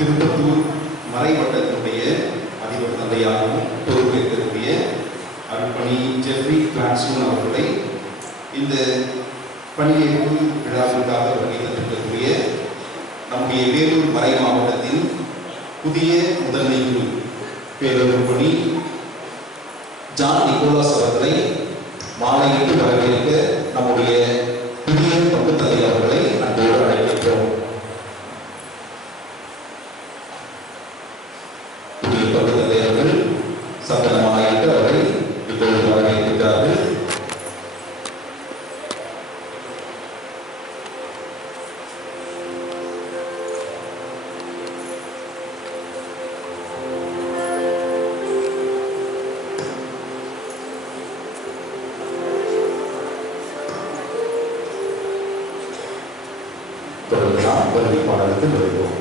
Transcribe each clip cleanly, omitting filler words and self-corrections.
திருப்பத்தூர் மறைவட்டத்தினுடைய அதிபர் தந்தையாகவும் பொறுப்பேற்கக்கூடிய அருள்பணி ஜெஃப்ரி கிளான்ஸ்டோன் அவர்களை இந்த பணியேற்பு விழாவிற்காக வருகை தந்திருக்கக்கூடிய நம்முடைய வேலூர் மறை மாவட்டத்தின் புதிய முதன்மை குரு பேரருள்பணி ஜான் நிக்கோலாஸ் அவர்களை மாலையிட்டு வரவேற்க நம்முடைய புதிய பங்கு தந்தை அவர்களை அன்போடு அழைக்கின்றோம். புதிய பங்கு தந்தை அவர்கள் சத்தனமாயிட்டு அவரை இப்பொழுது வரவேற்கின்றார்கள். தொடர்ந்து நாம் வருகை பாடலுக்கு நுழைவோம்.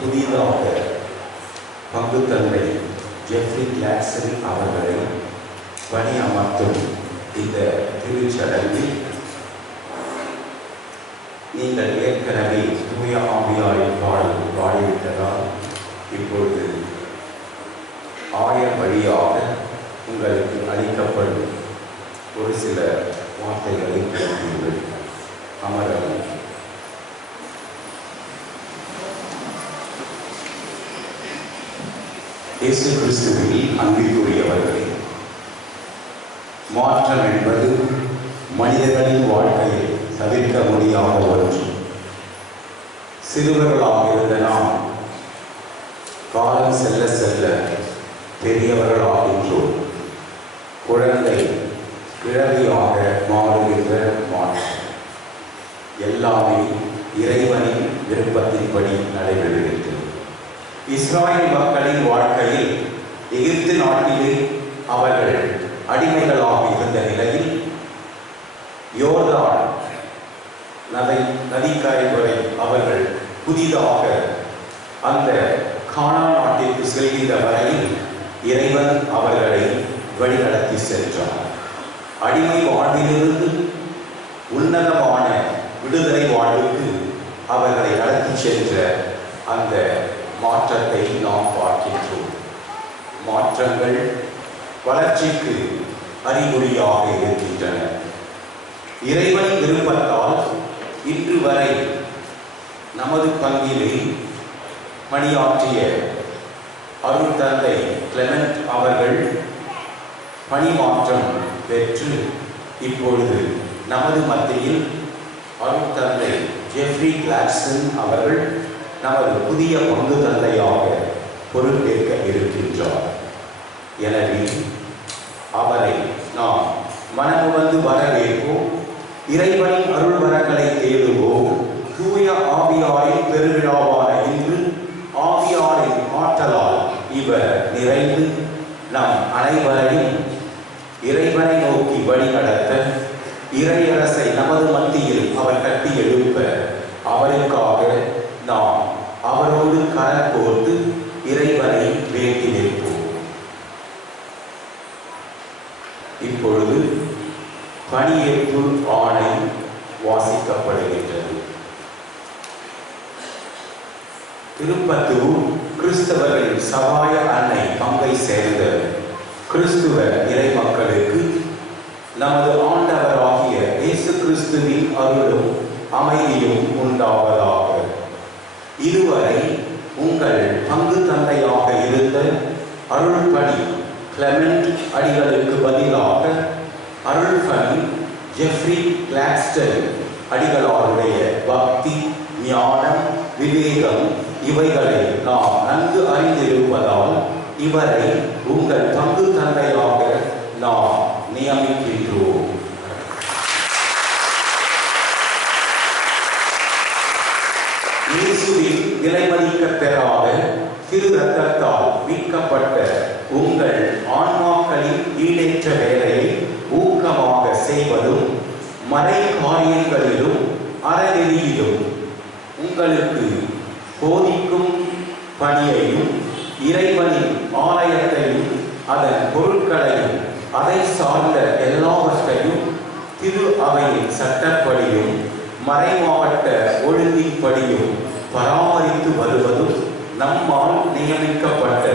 புதிதாக பங்கு தந்தை ஜெஃப்ரி கிளான்ஸ்டன் அவர்களை பணி அமர்த்தும் இந்த திருச்சடங்கில் நீங்கள் ஏற்கனவே தூய ஆவியாரின் பாடல் பாடிவிட்டதால் இப்பொழுது ஆயர் வழியாக உங்களுக்கு அளிக்கப்படும் ஒரு சில வார்த்தைகளை கேட்பீர்கள். அமரவும். இயேசு கிறிஸ்துவில் அன்பிற்குரியவர்களே, மாற்றம் என்பது மனிதர்களின் வாழ்க்கையில் தவிர்க்க முடியாத ஒன்று. சிறுவர்களாக இருந்த நாம் காலம் செல்ல செல்ல பெரியவர்களாகின்றோம். குழந்தை கிழவியாக மாறுகின்ற மாற்றம் எல்லாமே இறைவனின் விருப்பத்தின்படி நடைபெறுகின்றது. இஸ்ராயேல் மக்களின் வாழ்க்கையில் எகிப்து நாட்டிலே அவர்கள் அடிமைகளாக இருந்த நிலையில் யோர்தான் நதிக்கரை வரை அவர்கள் புதிதாக அந்த கானான் நாட்டிற்கு செல்கின்ற வரையில் இறைவன் அவர்களை வழிநடத்தி சென்றார். அடிமை வாழ்விலிருந்து உன்னதமான விடுதலை வாழ்வுக்கு அவர்களை நடத்தி சென்ற அந்த மாற்றத்தை நாம் பார்க்கின்றோம். மாற்றங்கள் வளர்ச்சிக்கு அறிகுறியாக இருக்கின்றன. இறைவன் விருப்பத்தால் இன்று வரை நமது பங்கிலே பணியாற்றிய அருள் தந்தை கிளெமெண்ட் அவர்கள் பணிமாற்றம் பெற்று இப்பொழுது நமது மத்தியில் அருள் தந்தை ஜெஃப்ரி கிளாட்சன் அவர்கள் நமது புதிய பங்கு தந்தையாக பொறுப்பேற்க இருக்கின்றார். எனவே அவரை நாம் மனமுவந்து வரவேற்போம். இறைவனின் அருள் வரங்களை தேடுவோம். தூய ஆவியாரின் பெருவிழாவான இன்று ஆவியாரின் ஆற்றலால் இவர் நிறைந்து நம் அனைவரையும் இறைவனை நோக்கி வழிநடத்த, இறையரசை நமது மத்தியில் அவர் கட்டி எழுப்ப, அவருக்காக நாம் அவரோடு கரம் கோர்த்து இறைவனை வேண்டி நிற்போம். இப்பொழுது பணியேற்பு ஆணை வாசிக்கப்படுகின்றது. திருப்பத்தூர் கிறிஸ்தவர்களின் சகாய அன்னை பங்கை சேர்ந்த கிறிஸ்துவ இறை மக்களுக்கு நமது ஆண்டவராகிய இயேசு கிறிஸ்துவின் அருளும் அமைதியும் உண்டாவதாக. இதுவரை உங்கள் பங்கு தந்தையாக இருந்த அருள்பணி கிளெமெண்ட் அடிகளுக்கு பதிலாக அருள்பணி ஜெஃப்ரி கிளாட்சன் அடிகளாருடைய பக்தி, ஞானம், விவேகம் இவைகளை நாம் நன்கு அறிந்திருப்பதால் இவரை உங்கள் பங்கு தந்தையாக நாம் நியமிக்கின்றோம். இயேசுவின் விலைமதிக்க பெறாத திரு ரத்தத்தால் மீட்கப்பட்ட உங்கள் ஆன்மாக்களின் ஈடேற்ற வேலையை ஊக்கமாக செய்வதும், மறை காரியங்களிலும் அறநெறியிலும் உங்களுக்கு போதிக்கும் பணியையும், இறைவனின் ஆலயத்தையும் அதன் பொருட்களையும் அதை சார்ந்த எல்லாவற்றையும் திரு அவையின் சட்டப்படியும் மறைமாவட்ட ஒழுங்கின்படியும் பராமரித்து வருவதும் நம்மால் நியமிக்கப்பட்ட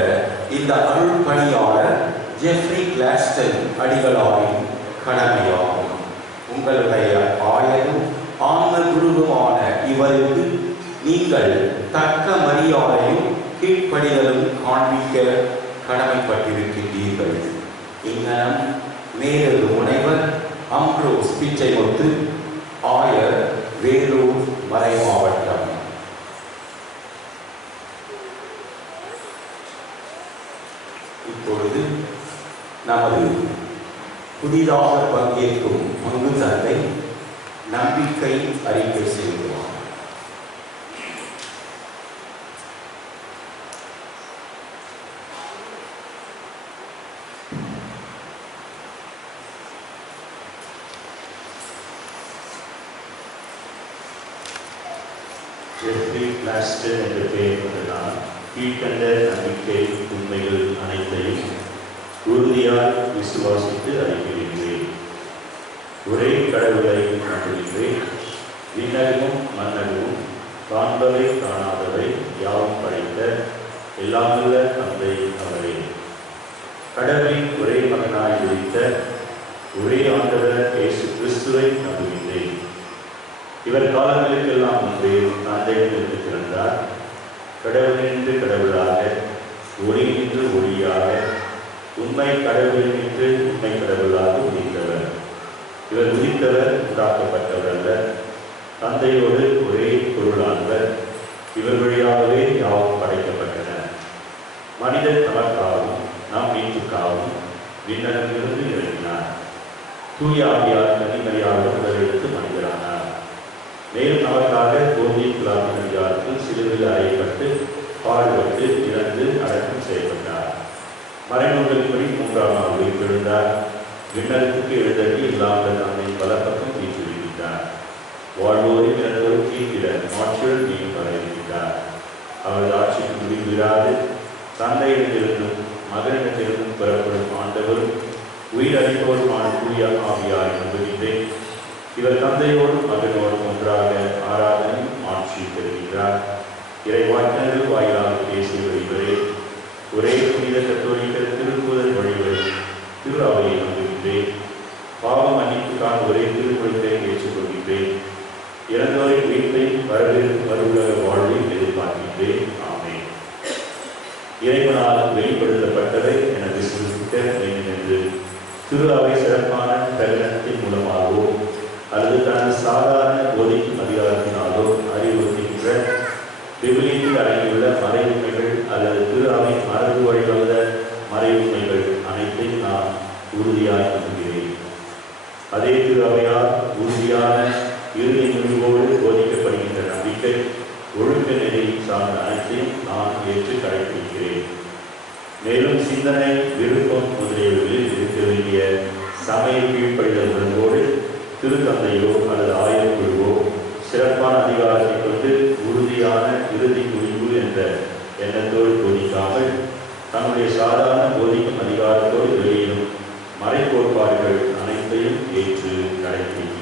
இந்த அருள் பணியாளர் ஜெஃப்ரி கிளாட்சன் அடிகளாரின் கடமையாகும். உங்களுடைய ஆயரும் ஆன்ம குருவுமான இவருக்கு நீங்கள் தக்க மரியாதையும் கீழ்ப்படிதலும் காண்பிக்க கடமைப்பட்டிருக்கின்றீர்கள். இங்கனம் மேலது முனைவர் அம்ப்ரோஸ் பிச்சைமுத்து, ஆயர், வேலூர் மறை மாவட்டம். இப்பொழுது நமது புதிதாக பங்கேற்கும் பங்கு தந்தை நம்பிக்கை அறிக்கை செய்வார். ஜெஃப்ரி கிளாட்சன் என்ற பெயர் கொண்ட நான் கீழ்கண்ட நம்பிக்கை உண்மைகள் அனைத்தையும் உறுதியால் விசுவாசித்து அறிவிக்கின்றேன். ஒரே கடவுளை நம்புகின்றேன். விண்ணகமும் மன்னகமும் காண்பவை காணாதவை யாவும் படைத்த எல்லாமல்ல தந்தை அவரே. கடவுளின் ஒரே மகனாய் உதித்த ஒரே ஆண்டவர் இயேசு கிறிஸ்துவை நம்புகின்றேன். இவர் காலங்களுக்கெல்லாம் முன்பே தந்தையிலிருந்து பிறந்தார். கடவுளினின்று கடவுளாக, ஒளியினின்று ஒளியாக, உண்மை கடவுளினின்று உண்மை கடவுளாக உதித்தவர். இவர் உதித்தவர் உண்டாக்கப்பட்டவர் அல்ல, தந்தையோடு ஒரே பொருளானவர். இவர் வழியாகவே யாவும் படைக்கப்பட்டன. மனிதர் தமக்காகவும் நம் மீட்புக்காகவும் விண்ணகமிலிருந்து இறங்கினார். தூய ஆவியார் கன்னிமரியாக உடலெடுத்து மனிதரானார். மேலும் அவருக்காக போதிய பிலாத்தியாருக்கு சிலுவையில் அறையப்பட்டு பாடுபட்டு இறந்து அடக்கம் செய்யப்பட்டார். மறைநூல்களின்படி 3ஆம் நாள் உயிர்த்தெழுந்தார். விண்ணகத்துக்கு எழுந்தருளி எல்லாம் தந்தையின் வலப்பக்கம் வீற்றிருக்கின்றார். வாழ்வோரையும் இறந்தோரும் தீர்க்கிட மாற்றுடன் நீர் பரவியிருக்கிறார். அவரது ஆட்சிக்கு முடிவில்லாது தந்தையிடத்திலிருந்தும் மகனிடத்திலிருந்தும் பெறப்படும் ஆண்டவரும் உயிரளிப்போருமான தூய ஆவியாரை நம்புகின்றேன். இவர் தந்தையோடும் மகனோடும் ஒன்றாக ஆராதனையும் ஆட்சி பெறுகின்றார். இறைவாக்கினர்கள் வாயிலாக பேசியவர் இவரே. ஒரே புனித கத்தோலிக்க திருக்குதல் வழிகளை திரு அவையை நம்புகின்றேன். பாவ மன்னிப்புக்கான ஒரே திருக்குறளை ஏற்றுக்கொள்கின்றேன். இறந்தோரின் உயிர்ப்பை வரவேற்கும் மறுவுலக வாழ்வை எதிர்பார்க்கின்றேன். ஆமென். இறைவனால் வெளிப்படுத்தப்பட்டதை என விசுவசிக்க வேண்டும் என்று திரு அவை சிறப்பான பிரகடனத்தின் மூலமாகவோ அல்லது தனது சாதாரண போதிக்கும் அதிகாரத்தினாலோ அறிவுறுத்துகின்ற விவிலியத்தில் அடங்கியுள்ள மறைவுண்மைகள் அல்லது திரு அவை மரபு வழி வந்த மறைவுண்மைகள் அனைத்தையும் நான் உறுதியாக நம்புகிறேன். அதே திரு அவையால் உறுதியான இறுதி முடிவோடு போதிக்கப்படுகின்ற நம்பிக்கை ஒழுக்க நெறி சார்ந்த அனைத்தையும் நான் ஏற்று கடைபிடிக்கிறேன். மேலும் சிந்தனை, விருப்பம் முதலியவர்களில் இருக்க வேண்டிய சமய கீழ்ப்படிதல் உணர்வோடு திருத்தந்தையோ அல்லது ஆயக்குழுவோ சிறப்பான அதிகாரத்தை கொண்டு உறுதியான இறுதி முடிவு என்ற எண்ணத்தோடு போதிக்காமல் தன்னுடைய சாதாரண போதிக்கும் அதிகாரத்தோடு வெளியிடும் மறைக்கோட்பாடுகள் அனைத்தையும் ஏற்று கடைபிடிக்கின்றேன்.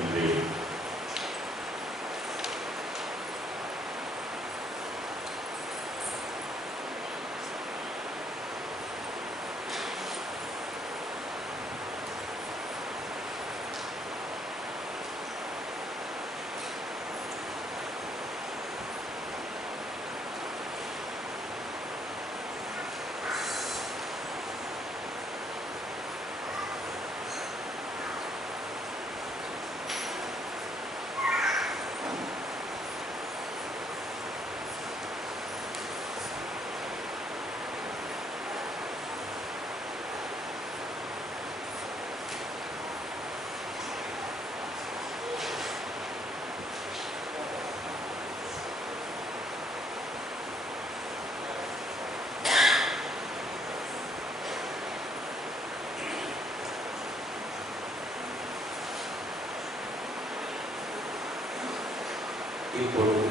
இப்பொழுது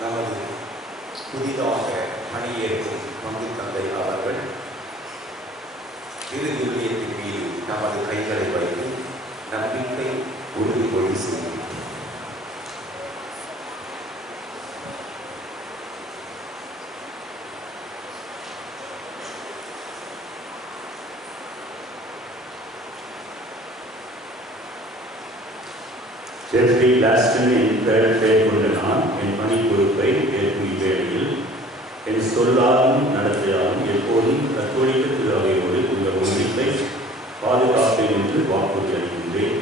நமது புதிதாக பணியேற்கும் பங்கு தந்தை அவர்கள் இரு விவிலியத்தின் மீது நமது கைகளை வைத்து நம்பிக்கை உறுதிமொழி செய்யும். ஜெஃப்ரி லாஸ்டன் என் பெயர் கொண்ட நான் என் பணி பொறுப்பை ஏற்கும் இவ்வேளையில் என் சொல்லாலும் நடத்தையாலும் எப்போதும் கத்தோலிக்க திரு அவையோடு உங்கள் ஒன்றிப்பை பாதுகாப்பேன் என்று வாக்குறுதி அளிக்கின்றேன்.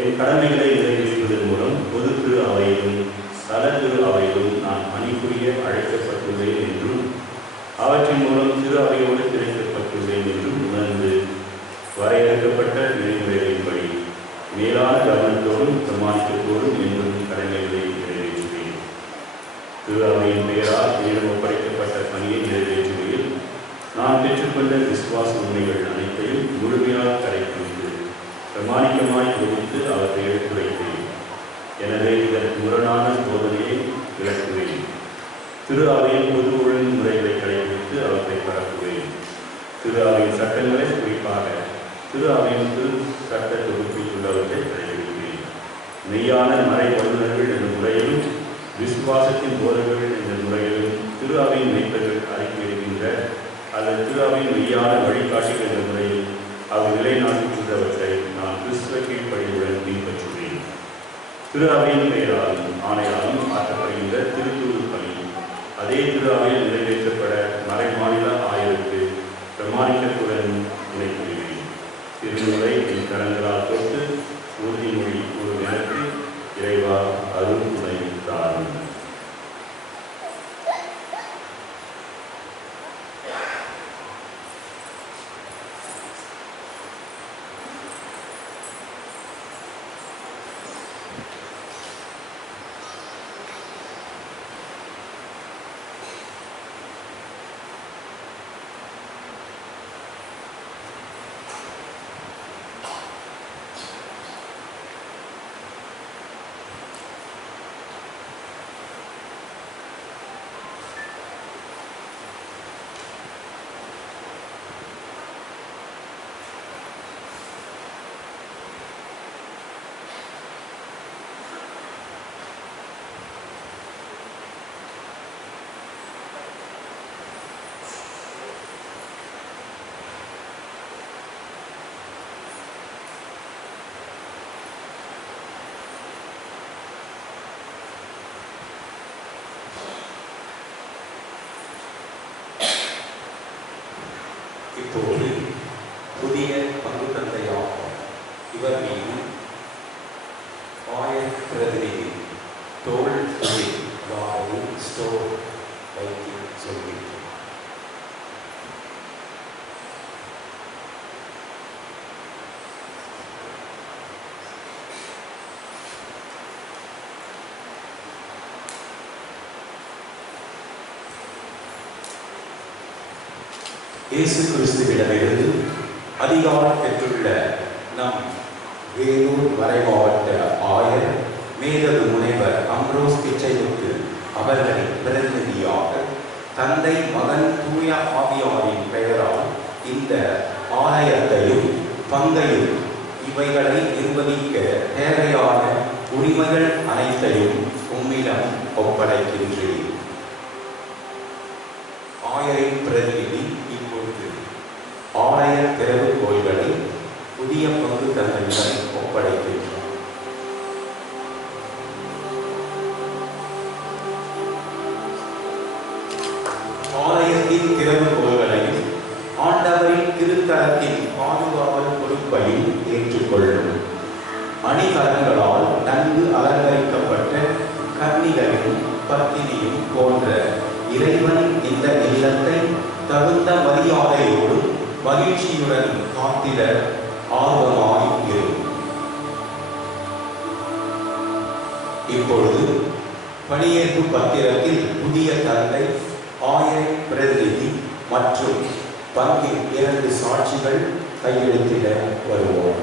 என் கடமைகளை நிறைவேற்றுவதன் மூலம் பொது திரு அவையிலும் தல திரு அவையிலும் நான் பணிபுரிய அழைக்கப்பட்டுள்ளேன் என்றும் அவற்றின் மூலம் திரு அவையோடு திரைக்கப்பட்டுள்ளேன் என்றும் உணர்ந்து வரையறுக்கப்பட்ட விதிமுறைகளின்படி மேலான கவனத்தோடும் பிரமாணிக்கத்தோடும் என்றும் கடமைகளை நிறைவேற்றுவேன். திரு அவையின் பெயரால் என்னிடம் ஒப்படைக்கப்பட்ட பணியை நிறைவேற்றுவதில் நான் பெற்றுக்கொண்ட விசுவாச உண்மைகள் அனைத்தையும் முழுமையாக கடைபிடித்து பிரமாணிக்கமாய் கொடுத்து அவற்றை எடுத்துரைத்தேன். எனவே இதற்கு முரணான போதனையை விளக்குவேன். திரு அவையின் பொது ஒழுங்குமுறைகளை கடைபிடித்து அவற்றை பரப்புவேன். திரு அவையின் சட்டங்களை குறிப்பாக திரு அவையின் சட்ட தொகுப்பில் உள்ளவற்றை கடைபிடிப்பேன். மெய்யான மறை வல்லுநர்கள் என்ற முறையிலும் விசுவாசத்தின் போதகர்கள் என்ற முறையிலும் திரு அவையின் மெய்ப்பர்கள் அறிக்கையிடுகின்ற அல்லது திரு அவையின் மெய்யான வழிகாட்டுகள் என்ற முறையில் அவர் நிலைநாட்டுகின்றவற்றை நான் கிறிஸ்துவ கீழ்ப்படியுடன் பின்பற்றுவேன். திரு அவையின் பெயரால் ஆணையாலும் ஆற்றப்படுகின்ற திருத்தூது பணி அதே திரு அவையில் நிறைவேற்றப்பட மறை மாநில ஆயருக்கு பிரமாணிக்கத்துடன் இணைப்புகிறேன். திருமுறை என் கரங்களால் தொட்டு உறுதிமொழி ஒரு எனக்கு இறைவா அருள் துணை தாரும். இப்போது புதிய பங்கு தந்தையாகும் இவர் மீது ஆயர் பிரதிநிதி தோல் அதாவது ஸ்டோர் வைத்து சொல்கிறோம். இயேசு கிறிஸ்துவிடமிருந்து அதிகாரம் பெற்றுள்ள நம் வேலூர் மறைமாவட்ட ஆயர் மேதகு முனைவர் அம்ரோஸ் பிச்சைமுத்து அவர்களின் பிரதிநிதியாக தந்தை மகன் தூய ஆவியாரின் பெயரால் இந்த ஆலயத்தையும் பங்கையும் இவைகளை நிர்வகிக்க தேவையான உரிமைகள் அனைத்தையும் உம்மிடம் ஒப்படைக்கின்றேன். ஆயரின் பிரதிநிதி இப்பொழுது ஆலய திறவுகோல்களை புதிய பங்கு தந்தையுடன் ஒப்படைக்கின்றார். ஆலயத்தின் திறவுகோல்களையும் ஆண்டவரின் திருத்தலத்தின் பாதுகாவல் பொறுப்பையும் ஏற்றுக்கொள்ளும். அணிகலன்களால் நன்கு அலங்கரிக்கப்பட்ட கன்னிகையும் பத்தினியும் போன்ற இறைவனின் இந்த இல்லத்தை தகுந்த மரியாதையோடும் மகிழ்ச்சியுடன் காத்திட ஆர்வமாய் இருக்கும். இப்பொழுது பணியேற்பு பத்திரத்தில் புதிய தந்தை, ஆயர் பிரதிநிதி மற்றும் பங்கின் 2 சாட்சிகள் கையெழுத்திட வருவோம்.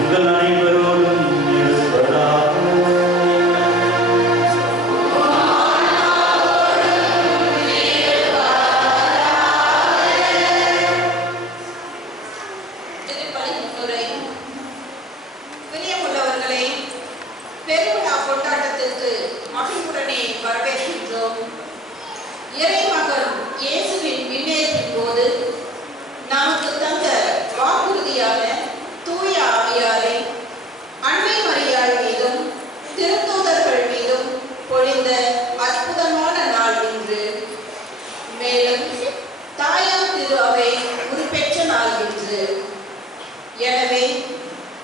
உங்கள் அனைவரோடும் இருப்பதாக. திருப்பலி முன்னுரை. பிரியமுள்ளவர்களே, பெருவிழா கொண்டாட்டத்திற்கு மகிழ்வுடனே வரவேற்கின்றோம். இறைமகன் இயேசுவின் விண்ணேற்பின் போது நமக்கு தந்த வாக்குறுதியான தூய ஆவியாரை அன்னை மரியாள் மீதும் திருத்தூதர்கள் மீதும் பொழிந்த அற்புதமான நாள் இன்று. மேலும் தாயார் திரு அவை உருப்பெற்ற நாள் இன்று. எனவே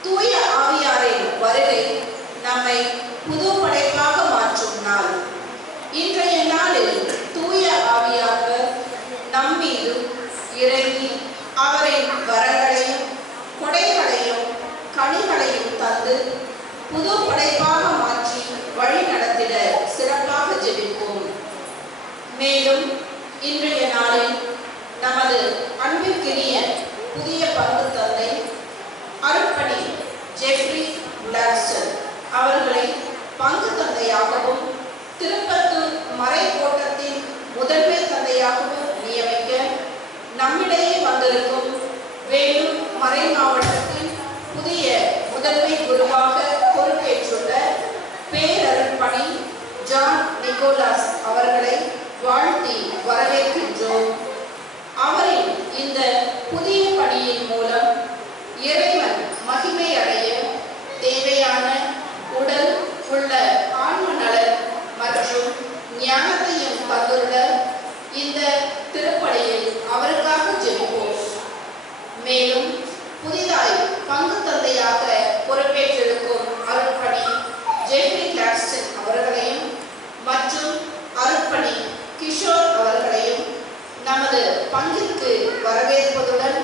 தூய ஆவியாரின் வருகை நம்மை புது படைப்பாக மாற்றும் நாள். இன்றைய நாளில் தூய ஆவியார் நம் மீதும் இறங்கி அவரின் வரங்களையும் கொடைகளையும் கனிகளையும் தந்து புது படைப்பாக மாற்றி வழி நடத்திட சிறப்பாக ஜெபிப்போம். மேலும் இன்றைய நாளில் நமது அன்பிற்கினிய புதிய பங்கு தந்தை அருட்பணி ஜெஃப்ரி பிளாக்ஸ்டன் அவர்களை பங்கு தந்தையாகவும் திருப்பத்தூர் மறைக்கோட்டத்தின் முதன்மை தந்தையாகவும் நியமிக்க நம்மிடையே வந்திருக்கும் வேலூர் மறை மாவட்டத்தின் புதிய முதன்மை குருவாக பொறுப்பேற்றுள்ள பேரருட்பணி ஜான் நிக்கோலாஸ் அவர்களை வாழ்த்தி வரவேற்கின்றோம். அவரின் இந்த புதிய பணியின் மூலம் இறைவன் மகிமை அடைய தேவையான உடல் உள்ள ஆன்ம நலன் மற்றும் ஞானத்தையும் தந்துள்ள இந்த திருப்பலியில் அவருக்காக ஜெபிப்போம். மேலும் புதிதாய் பங்கு தந்தையாக பொறுப்பேற்றிருக்கும் அருட்பணி ஜெஃப்ரி கிளாஸ்டன் அவர்களையும் மற்றும் அருட்பணி கிஷோர் அவர்களையும் நமது பங்கிற்கு வரவேற்பதுடன்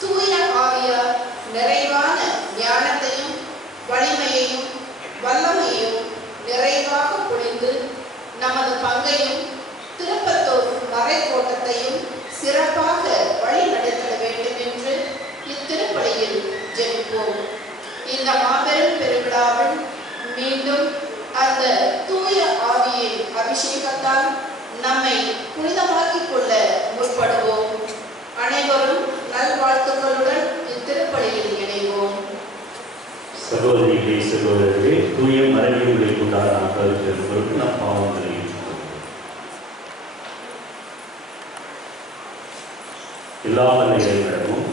தூய ஆவியார் நிறைவான ஞானத்தையும் வலிமையையும் வல்லமையையும் நிறைவாக பொழிந்து நமது பங்கையும் திருப்பத்தூர் மறைக்கோட்டத்தையும் சிறப்பாக வழி நடத்திட வேண்டும் என்று இத்திருப்பலியில் ஜெபிப்போம். இந்த மாபெரும் பெருவிழாவில் மீண்டும் அந்த தூய ஆவியின் அபிஷேகத்தால் நம்மை புனிதமாக்கிக் கொள்ள முற்படுவோம். அனைவரும் நல்வாழ்த்துக்களுடன் இத்திருப்பலியில் இணைவோம். சகோதரிகளே, சகோதரர்களே, தூய மறைவுகளை கொண்டாட நாம் கருத்தில் பொறுத்து நம் பாவங்களை இல்லாமல் இறைவனமும்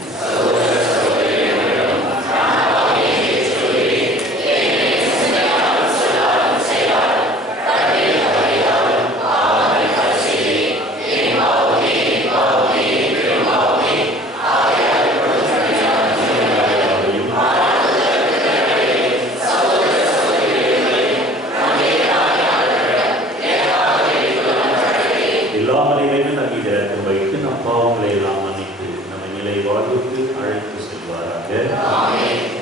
வைத்து நம் பாவங்களை எல்லாம் மன்னித்து நம்மை நிலை வாழ்வுக்கு அழைத்து செல்வாராக. Amen.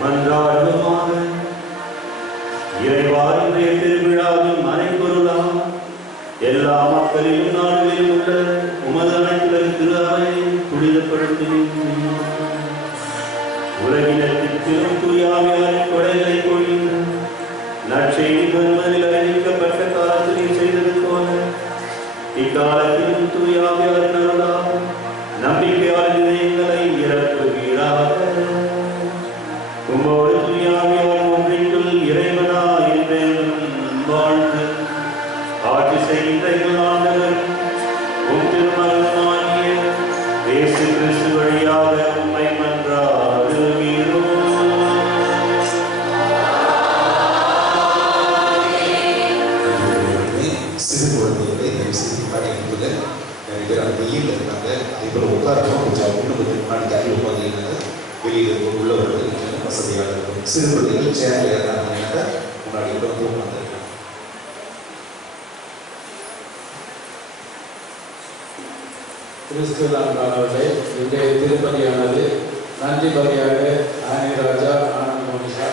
மன்றாடுவோமாக. இறைவா, இன்றைய திருவிழாவின் மறைபொருளாம் எல்லா மக்களிலும் நாடுகளில் உள்ள உமது அனைத்துலக திரு அவையை துரிதப்படுத்துகின்றேன். உலகினத்திற்கும் தூயாவியாரின் கொடைகளை பொழிந்த நற்செய்தி பெறுவதில் அறிவிக்கப்பட்ட காலத்தில் செய்தது போல இக்காலத்திலும் தூயாவியாரின் அருளால் நம்பிக்கையால் இதயங்களை நிரப்புவீராக. உம்மோடு தூயாவியார் ஒன்றிற்குள் இறைவனா என்றென்றும் வாழ்ந்து ஆட்சி செய்கின்ற எங்கள் ஆண்டவர் உம் திருமகனாகிய இயேசு கிறிஸ்து வழியாக உம்மை மன்றாடுகிறோம். சிறு குழந்தைகளை தயவு செய்து முன்னாடி இருந்தது நிறைய பேர் அந்த வெயில் இருந்தாங்க. அதே போல் உட்காரணும் கொஞ்சம் இன்னும் கொஞ்சம் முன்னாடி தள்ளி உட்காந்துருந்தாங்க. வெளியில் உள்ளவர்கள் வசதியாக இருக்கும். சிறு குழந்தைகள் சேரில் ஏறாங்க முன்னாடி கூட உட்காந்துருக்காங்க. கிறிஸ்துவர்களே, இன்றைய திருப்பதியானது நன்றி பலியாக ஆனிராஜா ஆனந்த் மோனிஷா,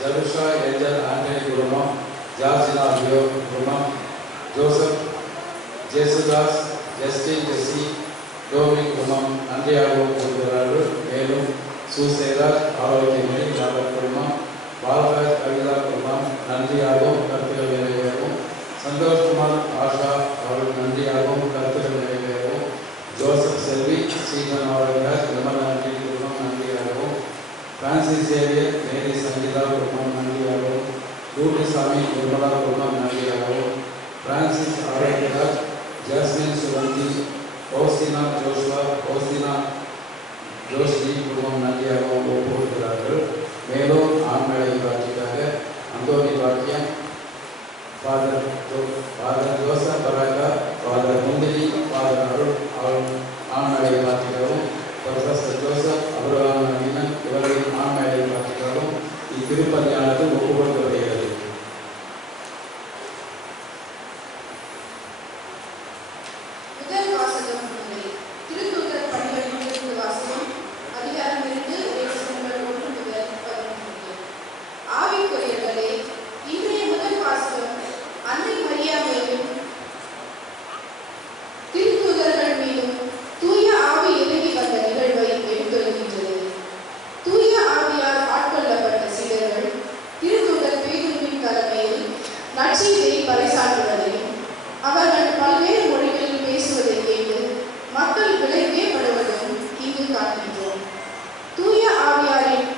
ஜருஷா ஏஞ்சல் ஆண்டனி குடும்பம், ஜார்ஜினாபியோ குடும்பம், ஜோசப் ஜேசுதாஸ், ஜஸ்டின் ஜெசி, டோமிக் குடும்பம் நன்றியாகவும் கொடுக்கிறார்கள். மேலும் சூசேரா ஆரோக்கியமணி ஜாபர் குடும்பம், பால்ராஜ் கவிதா குடும்பம் நன்றியாகவும் கருத்துக்கள் நிறைவேறவும், சந்தோஷ்குமார் ஆஷா அவர்கள் நன்றியாகவும் கருத்துக்கள் நிறைவேறவும், ஜோசப் செல்வி சீமன் அவர்கள் விமல் நன்றி குடும்பம் நன்றியாகவும், பிரான்சிஸ் சேவியர் மேரி சங்கீதா குடும்பம் நன்றியாகவும், லூட்டிசாமி நிர்மலா குடும்பம் நன்றியாகவும், Francis Arockiaraj, Jasmine Suganthi, Osina Joshua, Osina Joshi குடும்பம் நன்றியாகவும் ஒப்புக்கொள்கிறார்கள். மேலும் ஆண்மலை காட்சிக்காக அந்தோனி வாக்கியம், ஃபாதர் ஜோசப் பராகா, ஃபாதர் முந்திரி, ஃபாதர் அருள் ஆண்மலை காட்சிக்காகவும், ப்ரொஃபஸர் ஜோசப் அபுரகாம் நவீனன் இவர்களின் ஆண்மலை காட்சிக்காகவும் இத்திருப்பதியானது ஒப்புக்கொள்ளப்படுகிறது. முதல் வாசகம் ஒன்றை திருத்தூதர் பணிகளிலிருந்து வாசகம். அதிகாரம் 2 வசனங்கள் 1 முதல் 11. ஆவிக்குரியவர்களே, இன்றைய முதல் வாசகம் அன்னை மரியாதையும் திருத்தூதர்கள் மீதும் தூய ஆவி இறங்கி வந்த நிகழ்வை எடுத்துரைக்கின்றது. தூய ஆவியால் ஆட்கொள்ளப்பட்ட சீடர்கள் திருத்தூதர் பேதுருவின் தலைமையில் நற்செய்தியை பறைசாற்றுவதையும் அவர்கள் பல்வேறு மொழிகளில் பேசுவதை கேட்டு மக்கள் விளைவேற்படுவதும் இங்கு காண்கின்றோம். தூய ஆவியாரின்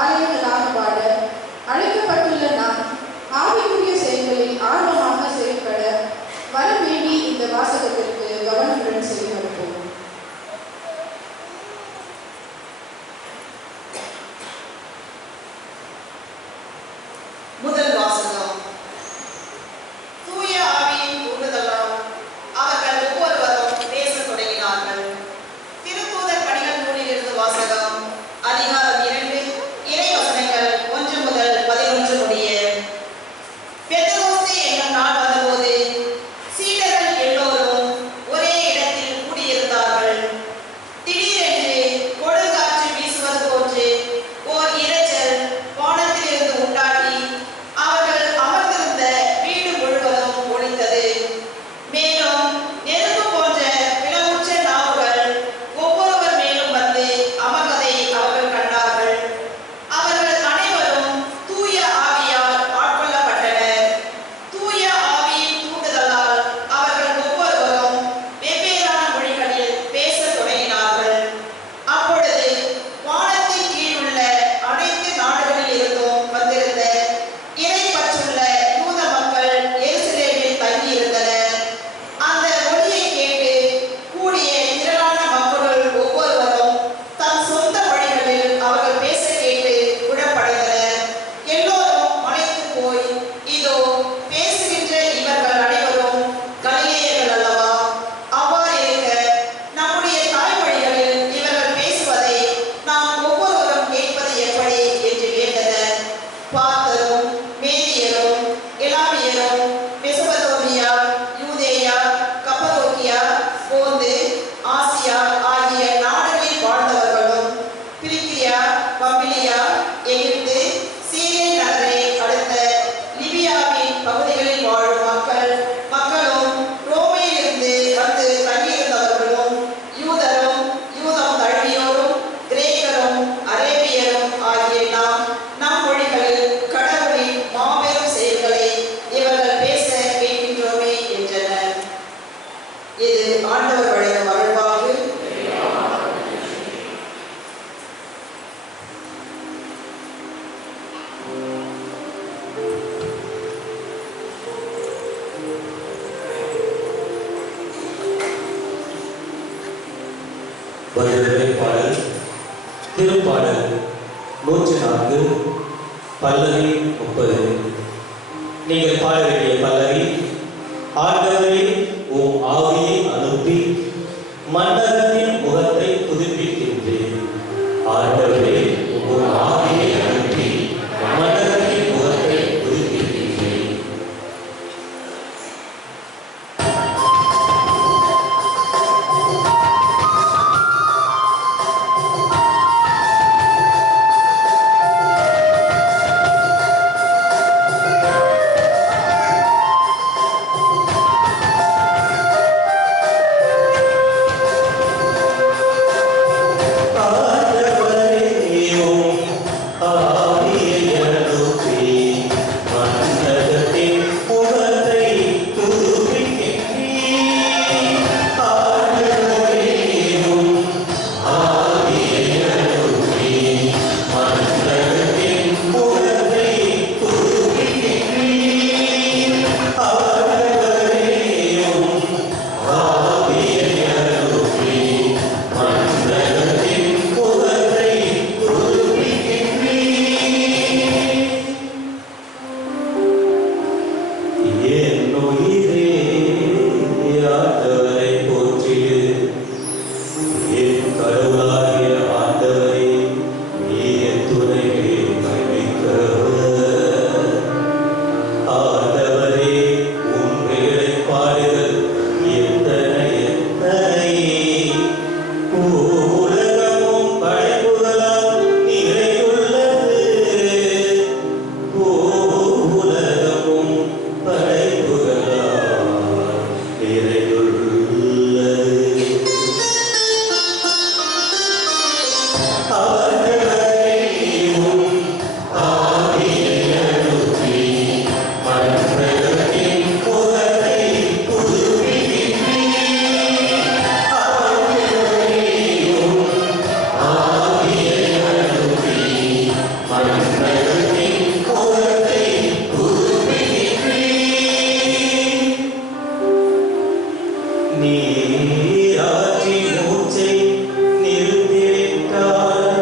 ஆலயங்களாக பாட அழைக்கப்பட்டுள்ள நாம் ஆவிக்குரிய செயல்களில் ஆர்வமாக செயல்பட வர வேண்டி இந்த வாசகத்திற்கு கவனமுடன் செயல்படுவோம். முதல் வாசகம். தூய ஆவியின் தூண்டுதலால் அவர்கள் ஒவ்வொருவரும் பேசத் தொடங்கினார்கள். திருத்தூதர் பணிகள் நூலிலிருந்து வாசகம். அதிகாரம் 2 இறைவசனங்கள் 1 முதல் 11 முடிய. பெந்தெகோஸ்தே என்னும் நாள் வந்தபோது சீடர்கள் எல்லோரும் ஒரே இடத்தில் கூடியிருந்தார்கள். திடீரென்று கொடுங்காற்று வீசுவது போன்று ஓர் இரைச்சல் வானத்திலிருந்து உண்டாகி அவர்கள் அமர்ந்திருந்த வீடு முழுவதும் ஒலித்தது. மேலும் நெருப்பு போன்ற பிளவுற்ற நாவுகள் ஒவ்வொருவர் மேலும் வந்து அமர்வதை அவர்கள் கண்டார்கள். அவர்கள் அனைவரும் தூய ஆவியால் ஆட்கொள்ளப்பட்டனர். தூய ஆவியின் தூண்டுதலால் அவர்கள் ஒவ்வொருவரும் வெவ்வேறான மொழிகளில் பேசத் தொடங்கினார்கள். அப்பொழுது வானத்தின் கீழ் உள்ள அனைத்து நாடுகளில் இருந்தும் வந்திருந்த இறைப்பற்றுள்ள யூத மக்கள் எருசலேமில் தங்கியிருந்தனர். அந்த ஒலியை கேட்டு கூடிய திரளான மக்களுள் ஒவ்வொருவரும் தம் சொந்த மொழிகளில் அவர்கள் பேச கேட்டு குழப்படைந்தனர். எல்லோரும் மலைத்து போய், இதோ பேசுகின்ற இவர்கள் அனைவரும் கலிலேயர்கள் அல்லவா? அவ்வாறு இருக்க நம்முடைய தாய்மொழிகளில் இவர்கள் பேசுவதை நாம் ஒவ்வொருவரும் கேட்பது எப்படி என்று கேட்டனர். பார்த்தரும் மேதியரும் எலாமியரும் மெசபதோமியா, யூதேயா, கப்பதோக்கியா, போந்து, ஆசியா ஆகிய நாடுகளில் வாழ்ந்தவர்களும், பிரிக்கியா, பம்பிலியா, எகிப்து திருப்பாடல் 104 பல்லவி 30. நீங்கள் பாட வேண்டிய பல்லவி: ஆண்டவரே உம் ஆவியை அனுப்பி மன்னகத்தின் முகத்தை புதுப்பிக்கின்றேன். ஆண்டவரே உம் ஆவியை அனுப்பி மன்னகத்தின் முகத்தை புதுப்பிக்கின்றேன். நீராற்றி மூச்சை நிறுத்திவிட்டார்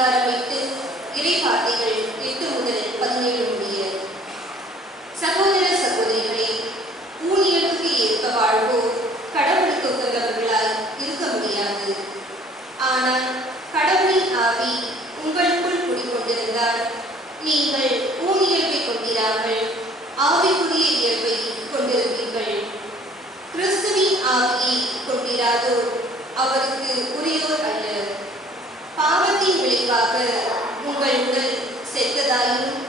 அதிகாரம் 8 இறைவார்த்தைகள் 8 முதல் 17 முடிய. சகோதர சகோதரிகளே, ஊழியருக்கு ஏற்ப வாழ்வோர் கடவுளுக்கு உகந்தவர்களாய் இருக்க முடியாது. ஆனால் கடவுளின் ஆவி உங்களுக்குள் குடிக்கொண்டிருந்தால் நீங்கள் ஊனியல்பை கொண்டிராமல் ஆவிக்குரிய இயல்பை கொண்டிருப்பீர்கள். கிறிஸ்துவின் ஆவியை கொண்டிராதோர் அவருக்கு உரியோர் அல்ல. பாவத்தின் விளைவாக உங்கள் உடல் செத்ததாயினும்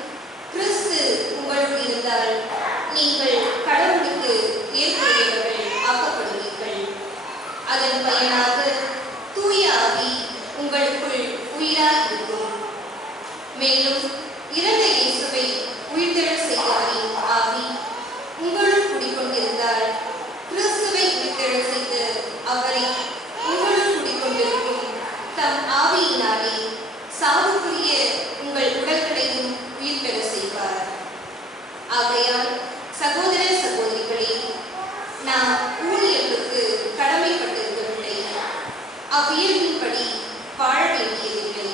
கிறிஸ்து உங்களுள் இருந்தால் நீங்கள் கடவுளுக்கு ஏற்புடையவர்கள் ஆக்கப்படுவீர்கள். அதன் பயனாக தூய ஆவி உங்களுக்குள் உயிராய் இருக்கும். மேலும் இறந்த இயேசுவை உயிர்த்தெழச் செய்தவரின் ஆவி உங்களுள் குடிக்கொண்டிருந்தால் கிறிஸ்துவை உயிர்த்தெழச் செய்த அவரை உங்களுள் குடிக்கொண்டிருக்கும் தம் ஆவியினாலே சாவுக்குரிய உங்கள் உடல்களையும் உயிர் பெற செய்வார். ஆகையால் சகோதர சகோதரிகளே, நாம் ஊழியர்களுக்கு கடமைப்பட்டிருக்கவில்லை, அவ்வியல்பின்படி வாழ வேண்டியதில்லை.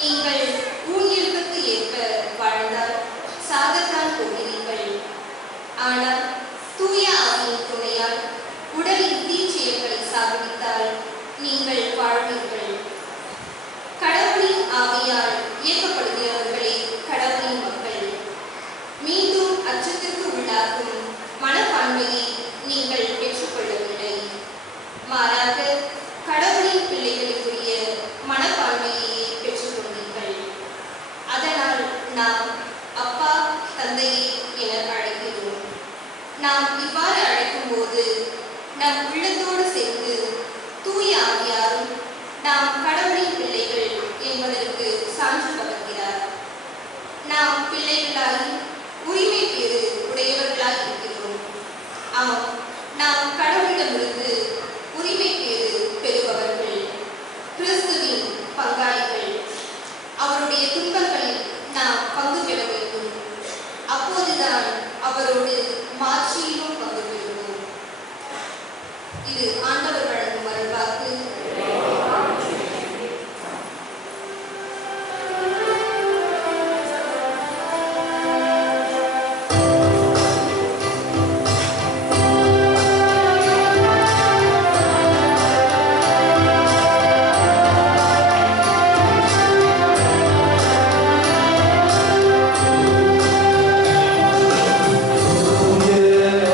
நீங்கள் ஊழியர்களுக்கு ஏற்ப வாழ்ந்தால் சாகத்தான் போகிறீர்கள். ஆனால் தூய ஆவியின் துணையால் உடலின் தீச்செயல்களை சாகடித்தால் நீங்கள் வாழ்வீர்கள். கடவுளின் ஆவியால் இயக்கப்படுகிறவர்களே கடவுளின் மக்கள். மீண்டும் அச்சத்திற்கு உள்ளாக்கும் மனப்பான்மையை நீங்கள் பெற்றுக்கொள்ளவில்லை. மாறாக கடவுளின் பிள்ளைகளுக்குரிய மனப்பான்மையை பெற்றுக்கொண்டீர்கள். அதனால் நாம் அப்பா தந்தையை என அழைக்கிறோம். நாம் இவ்வாறு அழைக்கும் போது நம் உள்ளத்தோடு சேர்ந்து தூய ஆவியாரும் நாம் கடவுளின் பிள்ளைகள் என்பதற்கு சான்று பகர்கிறார். நாம் பிள்ளைகளாய் உரிமை பேறு உடையவர்களாய் இருக்கிறோம். ஆம், நாம் கடவுளிடமிருந்து உரிமை பேறு பெறுபவர்கள், கிறிஸ்துவின் பங்காளிகள். அவருடைய துன்பங்களில் நாம் பங்கு பெற வேண்டும். அப்போதுதான் அவரோடு மாட்சியிலும் பங்கு பெறுவோம். இது ஆண்டவர் வழங்கும் அருள்வாக்கு. Yeah.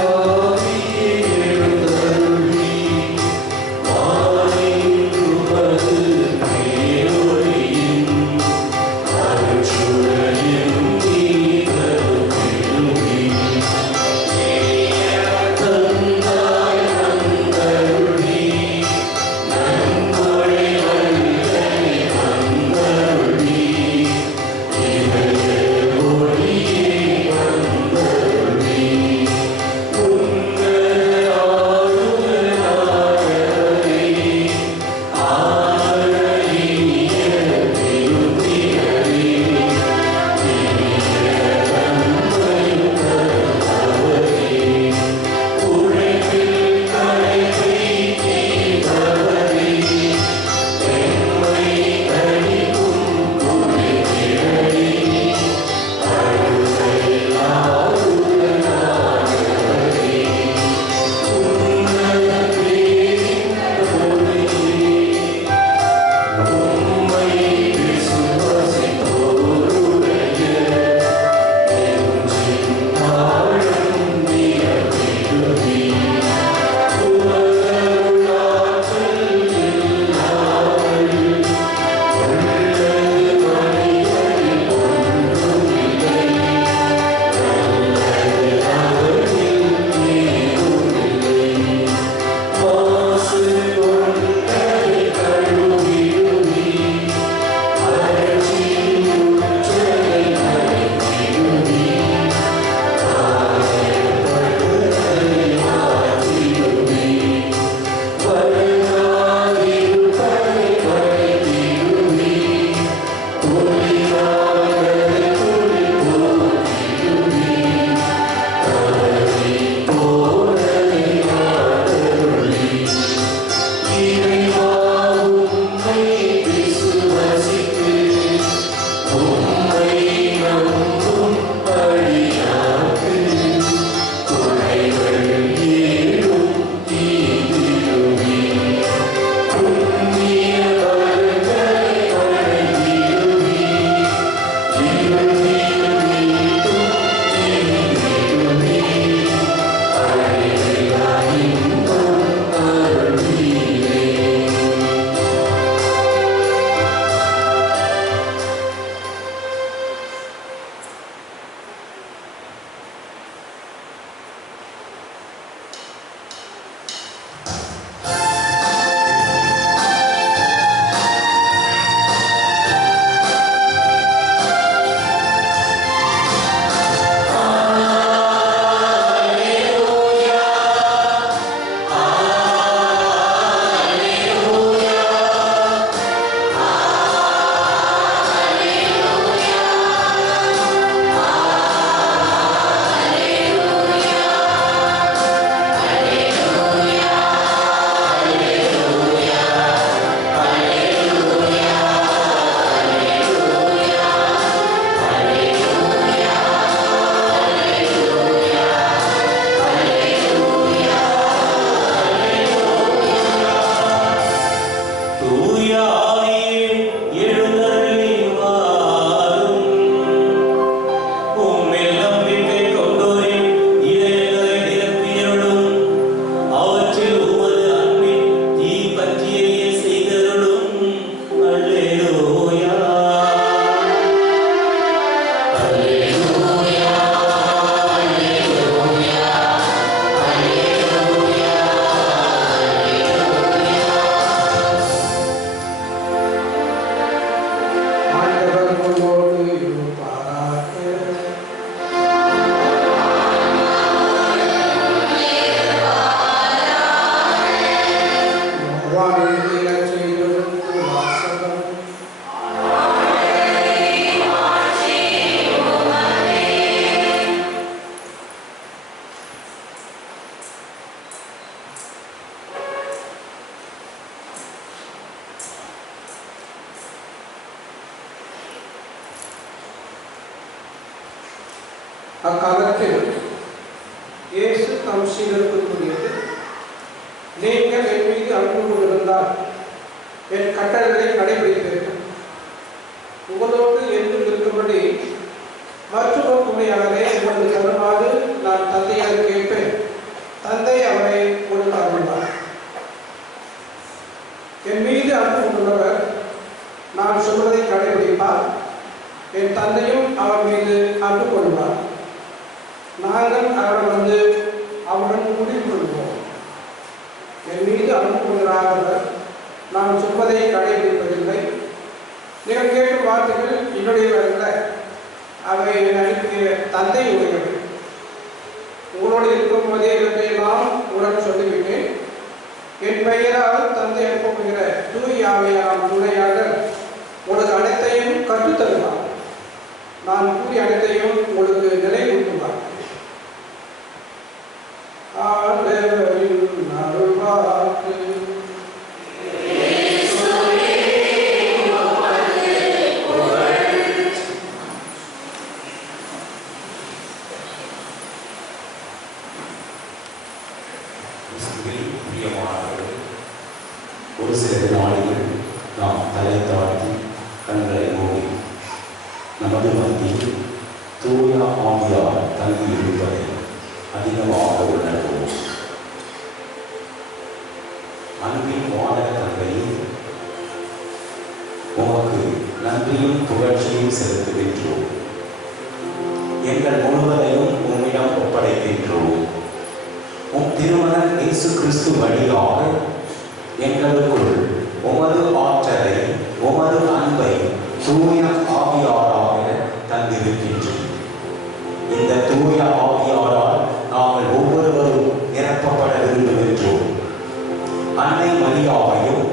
அக்காலத்தில் இயேசு தம் சீடருக்கு கூறியது, நீங்கள் என் மீது அன்பு கொண்டிருந்தால் என் கட்டளைகளை கடைபிடிப்பீர்கள். உங்களோடு என்றும் இருக்கும்படி மற்றொரு துணையாளரை உங்களுக்கு தருமாறு நான் தந்தையாக கேட்பேன். தந்தை அவரை உங்களுக்கு அருள்வார். என் மீது அன்பு கொண்டுள்ளவர் நான் சொல்வதை கடைபிடிப்பார். என் தந்தையும் அவர் மீது அன்பு கொள்வார். நாங்கள் அவரிடம் வந்து அவருடன் முடிவு கொள்வோம். என் மீது அன்பு கொள்கிறார்கள் நான் சொல்வதை கடைபிடிப்பதில்லை. நீங்கள் கேட்கும் வார்த்தைகள் என்னுடையவர்கள, அவை என் அனுப்பிய தந்தை உடையவை. உங்களோடு இருக்கும் போதே இவற்றையெல்லாம் உடன் சொல்லிவிட்டேன். என் பெயரால் தந்தை அனுப்புகிற தூய ஆவியார் துணையாக உங்களுக்கு அனைத்தையும் கற்றுத்தருவார். நான் கூறிய அனைத்தையும் உங்களுக்கு நிலைநிறுத்துவார். அருள்வாக்கு. ஒரு சில நாளில் நாம் தலை தாழ்த்தி கண்களை மூடி நமது மத்தியில் தூய ஆவியார் தங்கி இருப்பதை அதிகமாக உணர்வோம். அன்பின் வானக தந்தையே, உமக்கு நன்றியும் புகழ்ச்சியும் செலுத்துகின்றோம். எங்கள் முழுவதையும் உம்மிடம் ஒப்படைக்கின்றோம். உம் திருமணம் இயேசு கிறிஸ்து வழியாக எங்களுக்குள் உமது ஆற்றலை, உமது அன்பை தூய ஆவியாராக தந்திருக்கின்றோம். இந்த தூய ஆவியாரால் நாங்கள் ஒவ்வொருவரும் நிரப்பப்பட விரும்புகின்றோம். அன்னை மரியாவையும்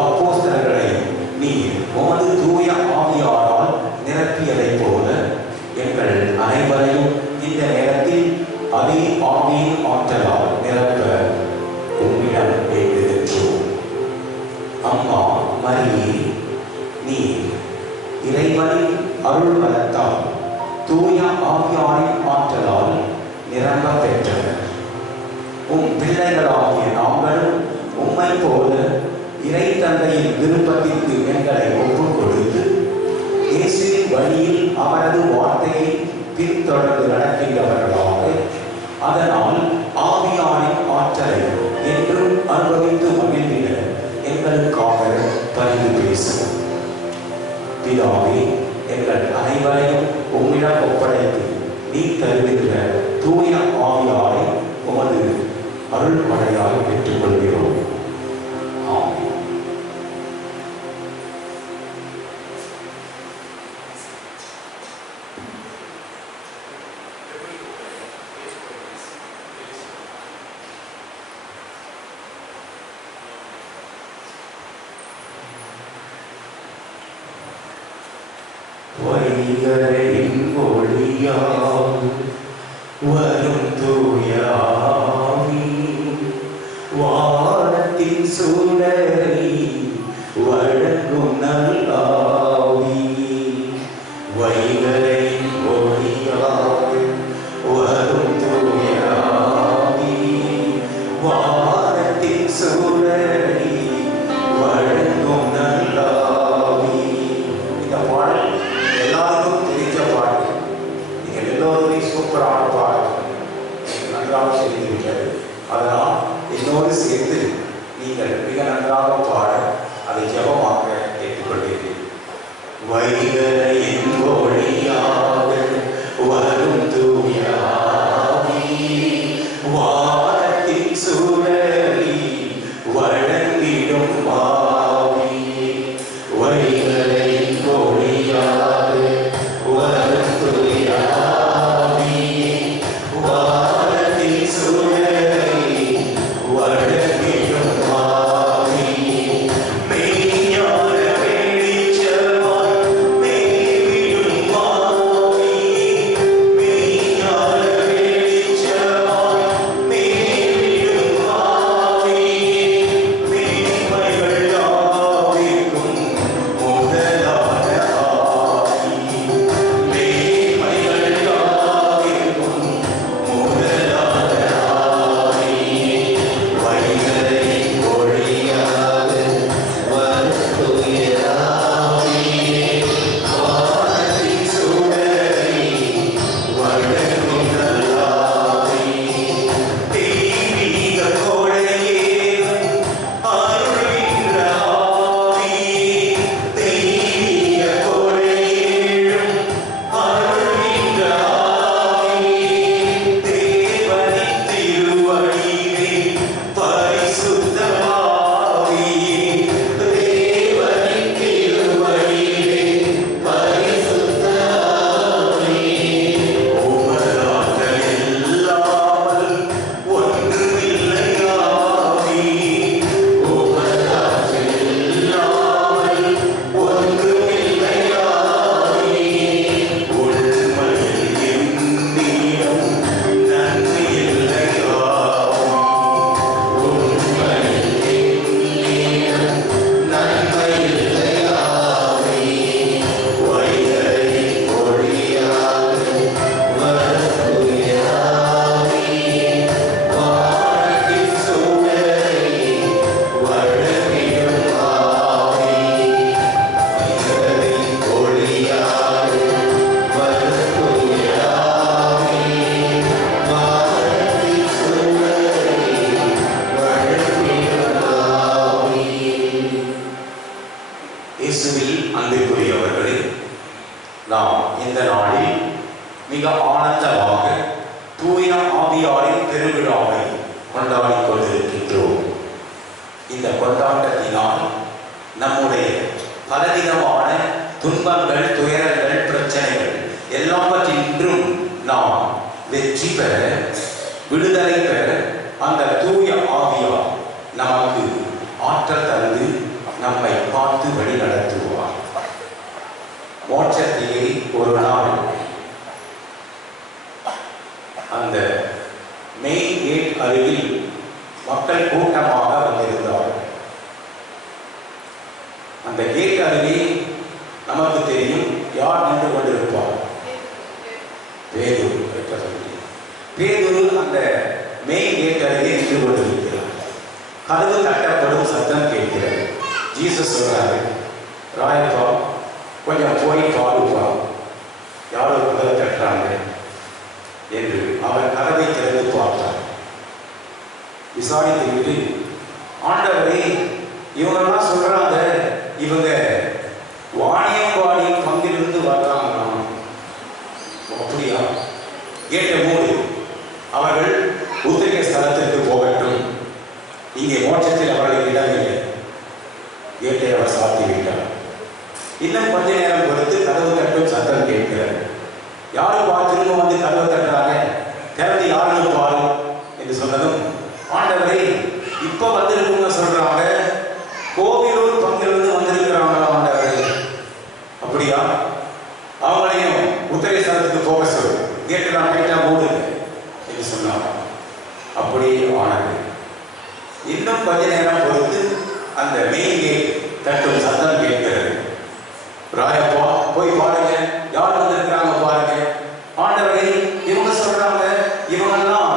அப்போஸ்தலர்களையும் நீர் உமது தூய ஆவியாரால் நிரப்பியதைப் போல எங்கள் அனைவரையும் இந்த நேரத்தில் அதே ஆவியின் ஆற்றலால் நிரப்ப உம்மிடம் வேண்டுகின்றோம். அம்மா மரியே, நீர் இறைவனின் அருள் வளத்தால் தூய ஆவியாரின் ஆற்றலால் நிரம்ப பெற்றவர். உம் பிள்ளைகளாகிய நாங்களும் உம்மை போல இறை தந்தையின் விருப்பத்திற்கு எங்களை ஒப்புக் கொடுத்து இயேசுவின் வழியில் அவரது வார்த்தையை பின்தொடர்ந்து நடக்கின்றவர்களாக, அதனால் ஆவியாரின் ஆற்றலை என்றும் அனுபவித்து மகிழ்ந்திட எங்களுக்காக பரிந்து பேசும். பிதாவே, எங்கள் அனைவரையும் உம்மிடம் ஒப்படைத்து நீ தருகின்ற தூய ஆவியாரை உமது அருள் மழையாக பெற்றுக் கொள்கிறோம். ஆமென். வைகரையின் ஒளியால் வரும் தூய ஆவி, வானத்தின் சுடரை வழங்கும் நல்லாவி. வைகரையின் ஒளியால் வரும் தூய ஆவி, வானத்தின் சுடரை வழங்கும் நல்லாவி. இந்த பாடல் எல்லாருக்கும் தெரிஞ்ச பாடல். நீங்கள் எல்லோருமே சூப்பரான பாடல் நன்றாக செய்திருக்கிறது. அதனால் என்னோடு சேர்த்து நீங்கள் மிக நன்றாக பாட அதை ஜெபமாக கேட்டுக்கொள்கிறேன். வைகரையின் ஒளியாக வரும் தூய ஆவி, வானத்தின் சுடரி வழங்கிடும் ஆவி. வைகரையின் ஒளியாக வரும் தூய ஆவி, வானத்தின் சுடரி வழங்கிடும் ஆவி. மெய்ஞான வெளிச்சமாய் மெய் வருடமாக தூய ஆவியாரின் பெருவிழாவை கொண்டாடிக் கொண்டிருக்கின்றோம். இந்த கொண்டாட்டத்தினால் நம்முடைய பலவிதமான துன்பங்கள், துயரங்கள், பிரச்சனைகள் எல்லாவற்றின்றும் நாம் வெற்றி பெற, விடுதலை பெற அந்த தூய ஆவியார் நமக்கு ஆற்றல் தந்து நம்மை பார்த்து வழி நடத்துவார். மோட்சத்திலே ஒரு நாள் அந்த மெயின் கேட் அருகில் மக்கள் கூட்டமாக வந்திருந்தார்கள். அந்த கேட் அருகே நமக்கு தெரியும் யார் நின்று கொண்டிருப்பார். பேதுரு. பேதுரு அந்த மெயின் கேட் அருகே நின்று கொண்டிருக்கிறார். கதவு தட்டப்படும் சத்தம் கேட்கிறது. ஜீசஸ் சொல்றாரு, ராயப்பா கொஞ்சம் போய் பாருப்பா, யாரோ கதவை தட்டுறாங்க என்று அவர் கதவை திறந்து பார்த்தார். விசாரித்து விட்டு, ஆண்டவரே இவங்கெல்லாம் சொல்றாங்க, இவங்க வாணியம்பாடி பங்கிலிருந்து வர்றாங்களாம். அப்படியா? கேட்ட மூடு, அவர்கள் உத்திரிகை ஸ்தலத்திற்கு போகட்டும், இங்கே மோட்சத்தில் அவர்களுக்கு இடமில்லை. கேட்டை அவர் சாத்தி விட்டார். இன்னும் கொஞ்ச நேரம் பொறுத்து கதவு தட்டும் சத்தம் கேட்கிறார். யாரும் திரும்ப வந்து கதவு தட்டுறாங்க, திறந்து யாருன்னு பாரு என்று சொன்னதும், ஆண்டவரே இப்ப வந்திருக்குங்க சொல்றாங்க, கோவிலூர் பங்கிலிருந்து வந்திருக்கிறாங்களா ஆண்டவரே? அப்படியா? அவங்களையும் உத்தரை ஸ்தலத்துக்கு போக சொல்லு, கேட்டுலாம் கேட்டா மூடுங்க என்று சொன்னாங்க. அப்படியே ஆனது. இன்னும் கொஞ்ச நேரம் பொறுத்து அந்த மெயின் கேட் தட்டும் சத்தம் கேட்கிறது. ராயப்பா போய் பாருங்க, யார் வந்திருக்கிறாங்க பாருங்க. ஆண்டவரே இவங்க சொல்றாங்க, இவங்கெல்லாம்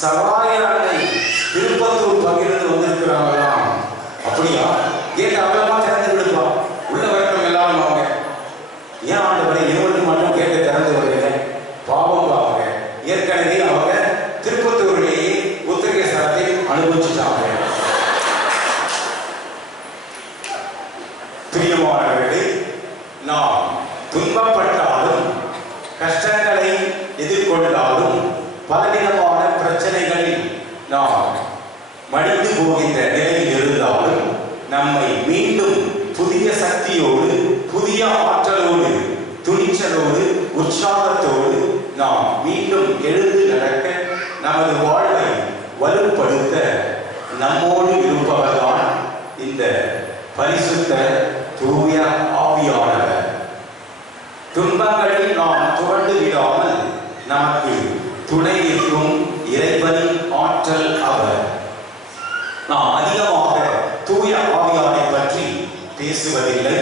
சகாய அன்னை திருப்பத்தூர் பகிர்ந்து வந்திருக்கிறாங்களாம். அப்படியா? கேட்டு அவ்வளவா திறந்து விடுப்பா, உள்ள வரட்டும் எல்லாரும் வாங்க. ஏன் ஆண்டவரே இவங்களுக்கு மட்டும் கேட்டு திறந்து வருங்க? பாவம் பாவங்க, ஏற்கனவே அவங்க திருப்பத்தூரிலேயே உத்திரிகை ஸ்தலத்தை அனுபவிச்சுட்டாங்க. பிரியமானவர்களே, நாம் துன்பப்பட்டாலும் கஷ்டங்களை எதிர்கொண்டாலும் பலவிதமான பிரச்சனைகளில் நாம் மடிந்து போகின்ற நிலையில் இருந்தாலும் நம்மை மீண்டும் புதிய சக்தியோடு, புதிய ஆற்றலோடு, துணிச்சலோடு, உற்சாகத்தோடு நாம் மீண்டும் எழுந்து நடக்க, நமது வாழ்வை வலுப்படுத்த நம்மோடு இருப்பவர்தான் இந்த பரிசுத்த தூய ஆவியானவர். துன்பங்களில் நாம் துவண்டு விடாமல் நமக்கு துணை நிற்கும் இறைவனின் ஆற்றல் அவர். நாம் அதிகமாக தூய ஆவியாரை பற்றி பேசுவதில்லை.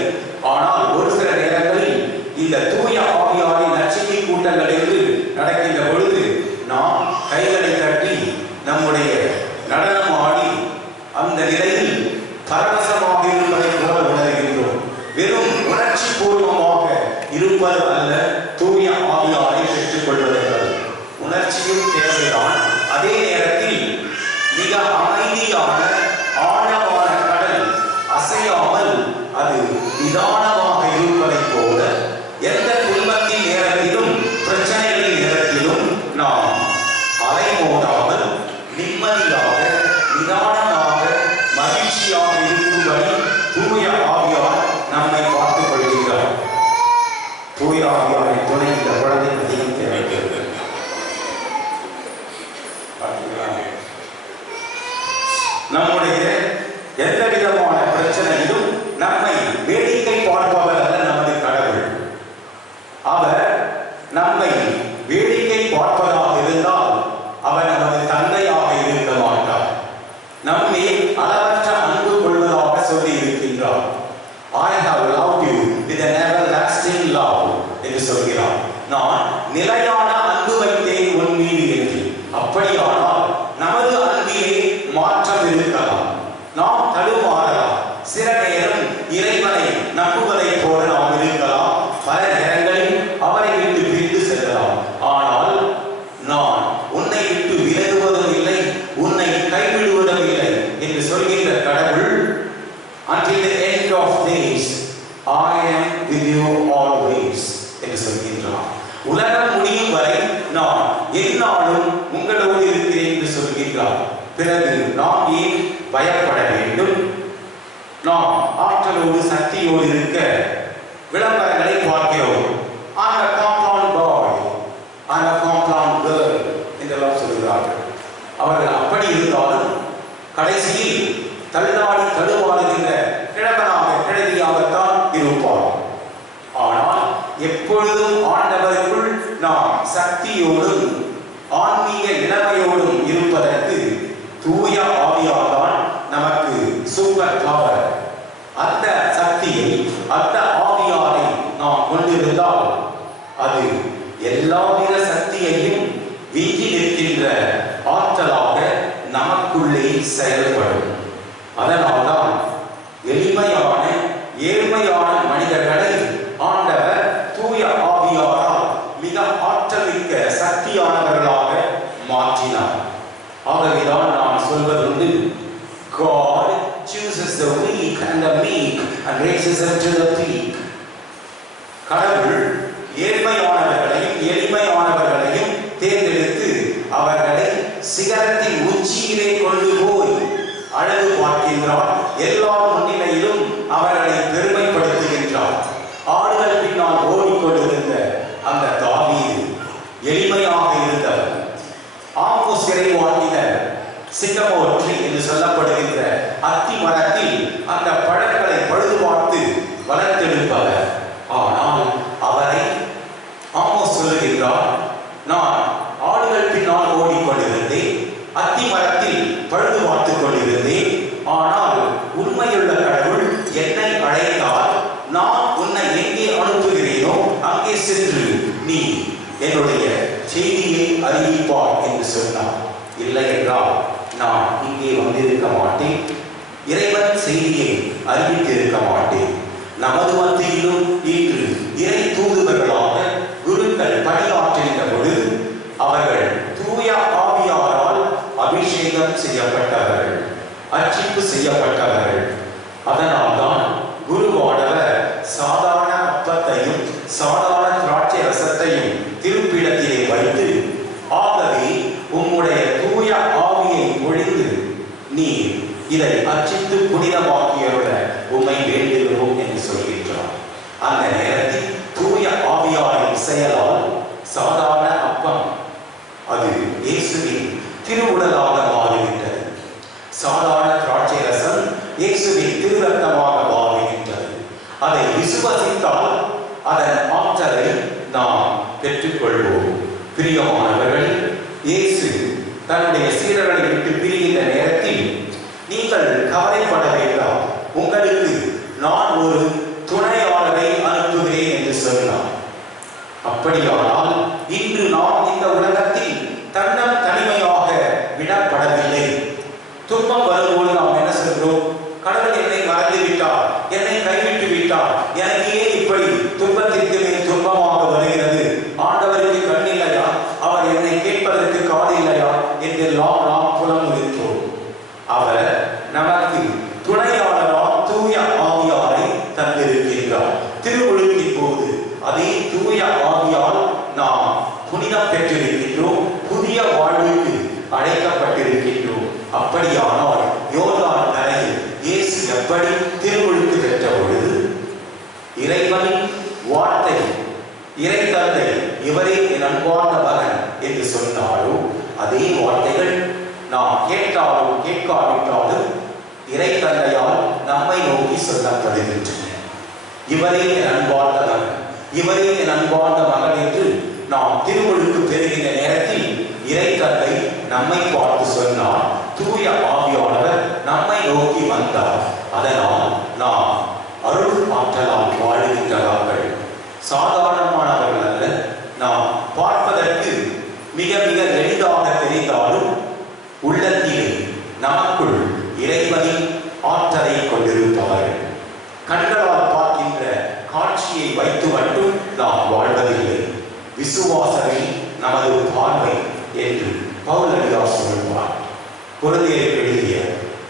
ஆனால் ஒரு சில நேரங்களில் இந்த தூய ஆவியாரின் நற்செய்தி கூட்டங்கள் என்று நடக்கின்ற பொழுது நாம் கைகளை தட்டி நம்முடைய நடனம் ஆடி அந்த நிலையில் பரவசமாக இருப்பதை போல உணர்கின்றோம். வெறும் உணர்ச்சி பூர்வமாக இருப்பது அல்ல தூய ஆவியாரை பெற்றுக் கொள்வதற்கு. உணர்ச்சியும் தேவைதான். அதே நேரத்தில் மிக அமைதியான ஆழமான கடல் அசையாமல் அது நிதானமாக இருப்பதை போல எந்த துன்பத்தின் நேரத்திலும் பிரச்சனைகளின் நேரத்திலும் நாம் அலைமோதாமல் நிம்மதியாக, நிதானமாக, மகிழ்ச்சியாக இருக்கும்படி தூய ஆவியார் நம்மை பார்த்துக் கொள்கிறார். தூய ஆவியாரை துணை இந்த குழந்தை அதிகம் தேவைப்படுகிறது. நம்முடைய எந்த விதமான பிரச்சனையிலும் நம்மை வேடிக்கை பார்ப்பவர் அல்ல நமது கடவுள். அவர் நம்மை வேடிக்கை பார்ப்பதாக இருந்தால் அவர் நமது தந்தையாக இருக்க மாட்டார். நம்மை அளவற்ற அன்பு கொள்வதாக சொல்லி இருக்கின்றார். I have loved you with an everlasting love என்று சொல்கிறார். நான் நிலையான அன்பு வைத்தேன் உன் மீது என்று. அப்படியானால் நமது அன்பிலே மாற்றம் இருக்கலாம். நாம் தடுமாறலாம். சில நேரம் இறைவனை நம்புவதை போல நாம் இருக்கலாம். பல நேரங்களில் அவரை விட்டு பிரிந்து செல்லலாம். ஆனால் நான் உன்னை விட்டு விலகுவதும் இல்லை, உன்னை கைவிடுவதும் இல்லை என்று சொல்கின்ற கடவுள், until the end of days I am with you always என்று சொல்கின்றார். உலகம் முடியும் வரை நான் நான் எந்நாளும் உங்களோடு இருக்கிறேன் என்று சொல்கின்றார். பிறகு நாம் ஏன் பயப்பட வேண்டும்? நாம் ஆற்றலோடு சக்தியோடு இருக்க விளம்பரங்களை பார்க்கிறோம். அந்த காம்பவுண்ட் பாய், அந்த காம்பவுண்ட் கேர்ள் என்றெல்லாம் சொல்கிறார்கள். அவர்கள் அப்படி இருந்தாலும் கடைசியில் தள்ளாடி தடுவாடுகின்ற கிழவியாகத்தான் இருப்பார். ஆனால் எப்பொழுதும் ஆண்டவருக்குள் நாம் சக்தியோடும் ஆன்மீக இளமையோடும் இருப்பதற்கு தூய ஆவியால்தான் நமக்கு சூப்பர் பவர். அந்த சக்தியை, அந்த ஆவியாரை நாம் கொண்டிருந்தால் அது எல்லாவித சக்தியையும் வீங்கி நிற்கின்ற ஆற்றலாக நமக்குள்ளே செயல்படும். அதனால்தான் எளிமையான ஏழ்மையான மனிதர்களை ஆண்டவர் தூய ஆவியாரால் மிக ஆற்றமிக்க சக்தியானவர்களாக மாற்றினார். ஆகவேதான் நான் சொல்வதுண்டு, God chooses the weak and the meek and raises them to the peak. கடவுள் ஏழ்மையானவர்களையும் எளிமையானவர்களையும் தேர்ந்தெடுத்து அவர்களை சிகரத்தின் உச்சியிலே கொண்டு போய் அழகு பார்க்கின்றார். எல்லா முன்னிலையிலும் அவர்களை பெருமைப்படுத்துகின்றார். ஆடுகள் பின்னால் ஓடிக்கொண்டிருந்த அந்த தாவீது எளிமையாக இருந்தவர். ஆமோஸ் இறைவாக்கினர் சிங்கமோர் ட்ரீ என்று சொல்லப்படுகின்ற அத்தி மரத்தில் அந்த பழங்களை பழுது பார்த்து வளர்த்தெடுப்பவர். ஆனால் அவரை ஆமோஸ் சொல்லுகின்றார், நான் ஆடுகள் பின்னால் ஓடிக்கொண்டிருந்தேன், அத்தி மரத்தில் பழுது பார்த்துக் கொண்டிருந்தேன். ஆனால் உண்மையுள்ள கடவுள் என்னை அழைத்தால் நான் உன்னை எங்கே அனுப்புகிறேனோ அங்கே சென்று நீ என்னுடைய செய்தியை அறிவிப்பார் என்று சொன்னார். இல்லை என்றால் நான் இங்கே வந்திருக்க மாட்டேன், இறைவன் செய்தியை அறிவித்திருக்க மாட்டேன். நமது மத்தியிலும் இன்று இறை தூதுவர்களாக குருக்கள் பணியாற்றுகின்ற பொழுது அவர்கள் தூய ஆவியாரால் அபிஷேகம் செய்யப்பட்டவர்கள், அர்ச்சிப்பு செய்யப்பட்டவர்கள். அதனால்தான் குருவானவர் சாதாரண அப்பத்தையும் சாதாரண திராட்சை ரசத்தையும் திருப்பிடத்திலே வைத்து, ஆகவே உம்முடைய தூய ஆவியை பொழிந்து நீ இதை அர்ச்சித்து புனிதமாக்கியருட உம்மை வேண்டுகிறோம் என்று சொல்கின்றார். அந்த நேரத்தில் தூய ஆவியாரின் செயலால் சாதாரண அப்பம் அது இயேசுவின் திருவுடலாக மாறுகின்றது. சாதாரண திராட்சை ரசம் இயேசுவின் திருரத்தமாக மாறுகின்றது. அதை விசுவசித்தால் அதன் ஆற்றலை நாம் பெற்றுக்கொள்வோம். பிரியமானவர்கள், இயேசு தன்னுடைய சீடர்களை விட்டு பிரிகின்ற நேரத்தில், நீங்கள் கவலைப்பட வேண்டாம், உங்களுக்கு நான் ஒரு துணையாளரை அனுப்புகிறேன் என்று சொன்னார். அப்படியானால் இன்று நாம் இந்த உலகத்தில் தன்னம் தனிமையாக விடப்படவில்லை. துன்பம் வரும்போது நாம் என்ன சொல்கிறோம்? கடவுள் என்னை மறந்து விட்டார், என்னை கைவிட்டு விட்டார், எனக்கு ஏன் இப்படி துன்பத்திற்கு மேல் துன்பமாக வருகிறது, ஆண்டவருக்கு கண் இல்லையா, அவர் என்னை கேட்பதற்கு காது இல்லையா என்றெல்லாம் நாம் புலம்புகின்றோம். அவர் நமக்கு துணையாளராக தூய ஆவியாரை தந்திருக்கின்றார். திருவொழுக்கின் போது அதே தூய ஆவியால் நாம் புனிதம் பெற்றிருக்கின்றோம், புதிய வாழ்வுக்கு அழைக்கப்பட்டிருக்கின்றோம். அப்படியானால் யோர்தான் கரையில் இயேசு எப்படி திருவொழுக்கு பெற்ற பொழுது இறைவனின் வார்த்தை, இறை தந்தை இவரே என் அன்பான மகன் என்று சொன்னாரோ அதே வார்த்தைகள் நாம் கேட்டாலும் கேட்காவிட்டாலும் இறை தந்தையால் நம்மை நோக்கி சொல்லப்படுகின்றன. இவரே என் அன்பான மகன், இவரே என் அன்பான மகன் என்று நாம் திருவொழுக்கு பெறுகின்ற நேரத்தில் இறை தந்தை நம்மை பார்த்து சொன்னார், தூய ஆவியானவர் நம்மை நோக்கி வந்தார். அதனால் நாம் அருள் ஆற்றலால் வாழுகின்றவர்கள், சாதாரணமானவர்கள் அல்ல. நாம் பார்ப்பதற்கு மிக மிக எளிதாக தெரிந்தாலும் உள்ளத்திலே நமக்குள் இறைவனின் ஆற்றலை கொண்டிருப்பவர்கள். கண்களால் பார்க்கின்ற காட்சியை வைத்து மட்டும் நாம் வாழ்வதில்லை. விசுவாசமே நமது பார்வை என்று பவுலடியார் சொல்வார். கொரிந்தியருக்கு எழுதிய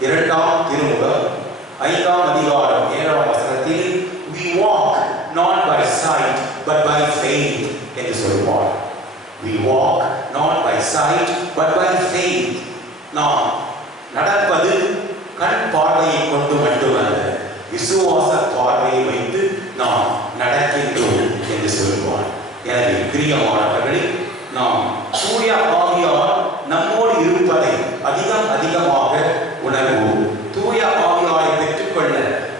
2ஆம் திருமுகம் 5ஆம் அதிகாரம் 7ஆம் வசனத்தில் we walk not by sight but by faith என்று சொல்வார். We walk sight but by faith. நாம் நடப்பது கண் பார்வையை கொண்டு மட்டுமல்ல, விசுவாச பார்வையை வைத்து நாம் நடக்கின்றோம் என்று சொல்லுவார். எனவே பிரியமானவர்களே, நாம் தூய ஆவியார் நம்மோடு இருப்பதை அதிகமாக உணர்வோம். தூய ஆவியாரை பெற்றுக்கொள்ள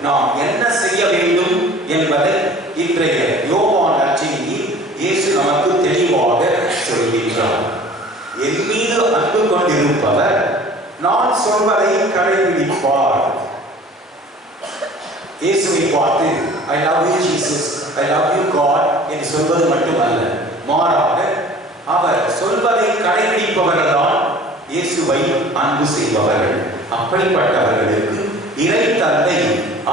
நாம் என்ன செய்ய வேண்டும் என்பதை இன்றைய யோவான் நற்செய்தியில் இயேசு நமக்கு தெளிவாக சொல்கின்றார். என் மீது அன்பு கொண்டிருப்பவர் நான் சொல்வதை கடைபிடிப்பார். இயேசுவை பார்த்து I love you Jesus, I love you God என்று சொல்வது மட்டுமல்ல, மாறாக அவர் சொல்வதை கடைபிடிப்பவர்கள்தான் இயேசுவை அன்பு செய்பவர்கள். அப்படிப்பட்டவர்களுக்கு இறை தந்தை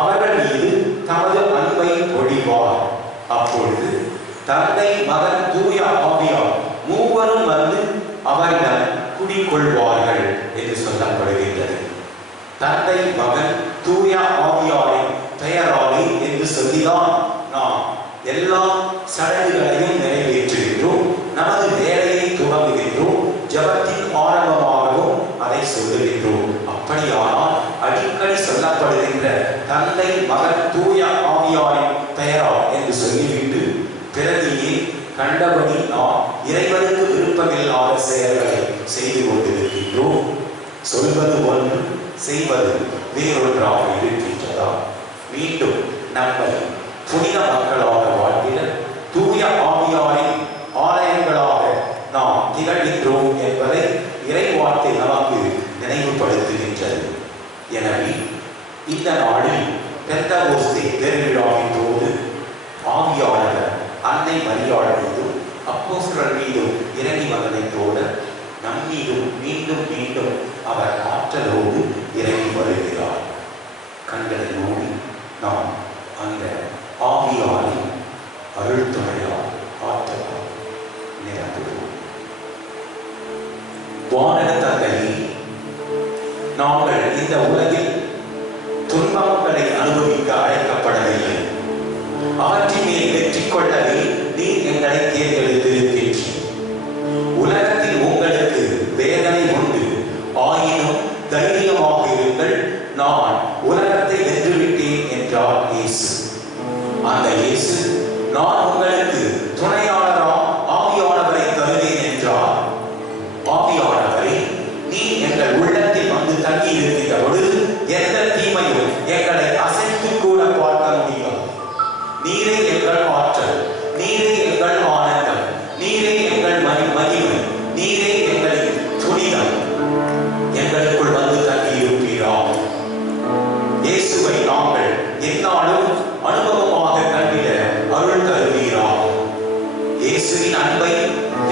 அவர்கள் மீது தமது அன்பை பொழிவார். அப்பொழுது தந்தை, மகன், தூய ஆவியார் மூவரும் வந்து அவரிடம் குடிக்கொள்வார்கள் என்று சொல்லப்படுகின்றது. தந்தை, மகன், தூய ஆவியாரின் பெயராலே என்று சொல்லிதான் நாம் எல்லா சடங்குகளையும் நிறைவேற்றுகின்றோம், நமது வேலையை துவங்குகின்றோம், ஜபத்தின் ஆரம்பமாகவும் அதை சொல்லுகின்றோம். அப்படியானால் அடிக்கடி சொல்லப்படுகின்ற தந்தை, மகன், தூய ஆவியாரின் பெயரா என்று சொல்லிவிட்டு பிறவியை கண்டபடி நாம் இறைவனுக்கு விருப்பமில்லாத செயல்களை செய்து கொண்டிருக்கின்றோம். சொல்வது ஒன்று, செய்வது வேறொன்றாக இருக்கின்றதா? மீண்டும் நம்மை புனித மக்களாக வாழ்ந்திட தூய ஆவியாரின் ஆலயங்களாக நாம் திகழ்கின்றோம் என்பதை இறைவார்த்தை நமக்கு நினைவுபடுத்துகின்றது. எனவே இந்த நாளில் பெந்தகோஸ்தே பெருவிழாவின் போது ஆவியானவர் அன்னை மரியாள் மீதும் அப்போஸ்தலர் மீதும் இறங்கி வந்ததைப் போல நம் மீதும் மீண்டும் மீண்டும் அவர் ஆற்றலோடு இறங்கி வருகிறார். கண்களை மூடி நாம் அந்த ஆவியாரின் அருள் துணையால் ஆற்றலால் நிரம்புகிறோம். வானக தந்தையே, நாங்கள் இந்த உலகில் துன்பங்களை அனுபவிக்க அழைக்கப்படவில்லை, அவற்றின் மேல் வெற்றி கொள்ளவே நீர் எங்களை தேர்ந்தெடுத்திருக்கின்றீர். உலகத்தில் உங்களுக்கு வேதனை உண்டு, ஆயினும் தைரியமாக இருங்கள், நான் உலகத்தை வென்றுவிட்டேன் என்றார் இயேசு. அந்த இயேசு நான் உங்களுக்கு துணையாளராம் ஆவியானவரை தருவேன் என்றார். ஆவியானவரை நீ எங்கள் உள்ளத்தில் வந்து தங்கி இருக்கின்ற பொழுது எந்த தீமையும் எங்களை அசைத்து கூட பார்க்க முடியாது. நீரே எங்கள் ஆற்றல், நீரே எங்கள் ஆனந்தம், நீரே எங்கள் மகிமை, நீரே எங்களின் புனிதம். எங்களுக்குள் வந்து தங்கி இருப்பீராம். இயேசுவை நாங்கள் எந்நாளும் அனுபவமாக கண்டிட அருள் தருவீராம். இயேசுவின் அன்பை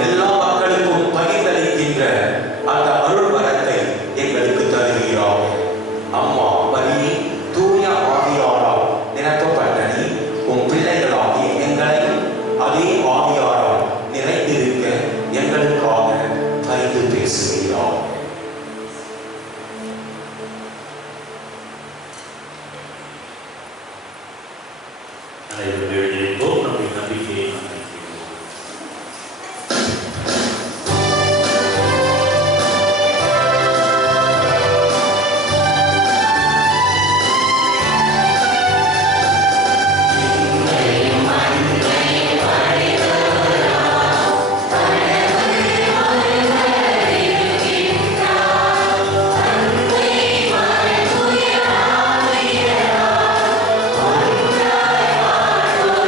எல்லா மக்களுக்கும் பகிர்ந்தளிக்கின்ற அந்த அருள் வரத்தை எங்களுக்கு தருவீராம். அம்மா மரியே, தூய ஆவியாரால் நிரப்பப்பட்ட நீ உன் பிள்ளைகளாகிய எங்களையும் அதே ஆவியாரால் நிறைந்திருக்க எங்களுக்காக பரிந்து பேசுகிறார். நம்முடைய நம்பிக்கையை Thank you.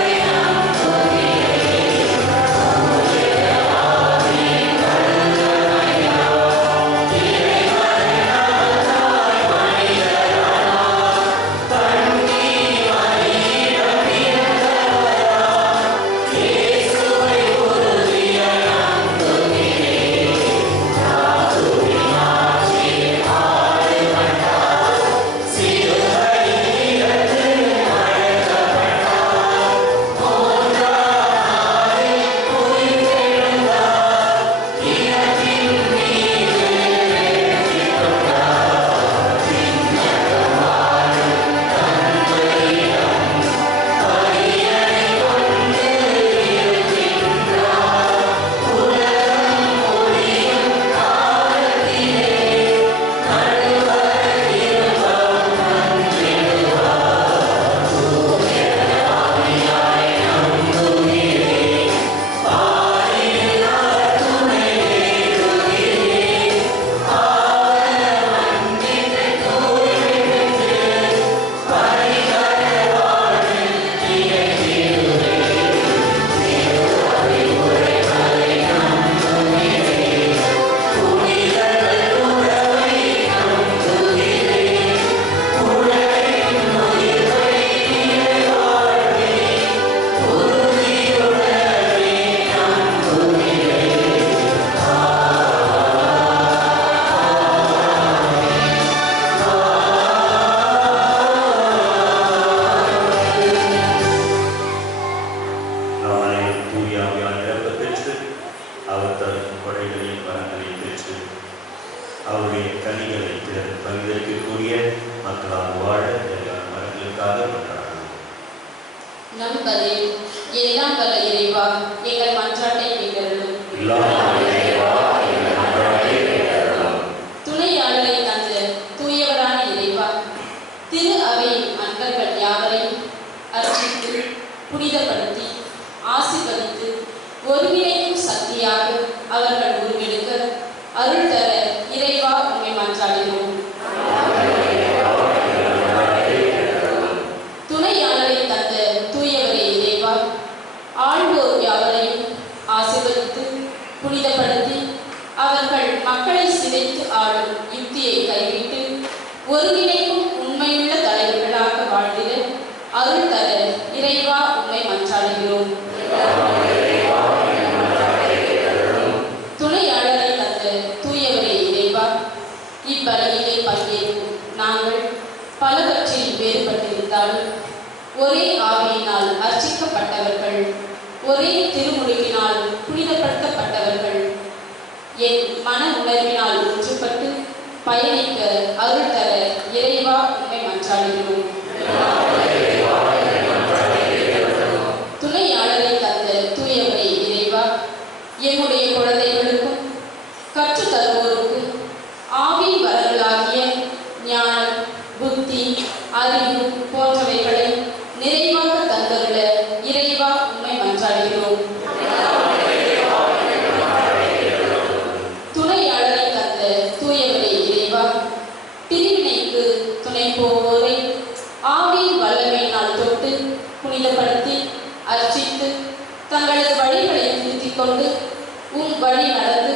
அவருடைய கனிகளை பகிர்ந்தளிக்கக்கூடிய மக்களால் வாழ எல்லா மரங்களுக்காக கொண்டாடலாம். நம் கதை எல்லாம் வல்ல இறைவா எங்கள் மன்றாட்டை கேட்டருளும். துணையாளரை தந்த தூயவரான இறைவா திரு அவை அன்பர்கள் யாவரையும் அர்ச்சித்து புனிதப்படுத்தி ஆசீர்வதித்து ஒருங்கிணைக்கும் சக்தியாக அவர்கள் உருவெடுக்க அருள் தர இறைவா உண்மை மன்றாடுகிறோம். துணையாளரை தந்த தூயவரே இறைவா ஆழ்வோர் யாவரையும் ஆசீர்வதித்து புனிதப்படுத்தி அவர்கள் மக்களை சிதைத்து ஆளும் யுக்தியை கைவிட்டு ஒருங்கிணைக்கும் உண்மையுள்ள தலைவர்களாக வாழ்ந்திட அருள் தர இறைவா உண்மை மன்றாடுகிறோம். துணையாளரை தந்த தூயவரே இறைவா இப்பணியிலே பங்கேற்கும் நாங்கள் பலவற்றில் வேறுபட்டிருந்தாலும் ஒரே ஆவியினால் அர்ச்சிக்கப்பட்டவர்கள், ஒரே திருமுழுக்கினால் புனிதப்படுத்தப்பட்டவர்கள், என் மன உணர்வினால் ஒன்றுபட்டு பயணிக்க அருள் தர இறைவா உண்மை மன்றாடுகிறோம். துணையாளரை தந்த தூயவரே இறைவா எம்முடைய குழந்தைகளுக்கும் கற்றுத் தருவோருக்கும் ஆவியின் வரங்களாகிய ஞானம், புத்தி, அறிவு போன்றவைகளை நிறைவாக தந்தருள இறைவா உண்மை மன்றாடுகிறோம். துணையாளரை தந்த தூயவரே இறைவா பிரிவினைக்கு துணை போவோரை ஆவியின் வல்லமையினால் தொட்டு புனிதப்படுத்தி அர்ச்சித்து தங்களது வழிகளை திருத்திக் கொண்டு வழி நடந்து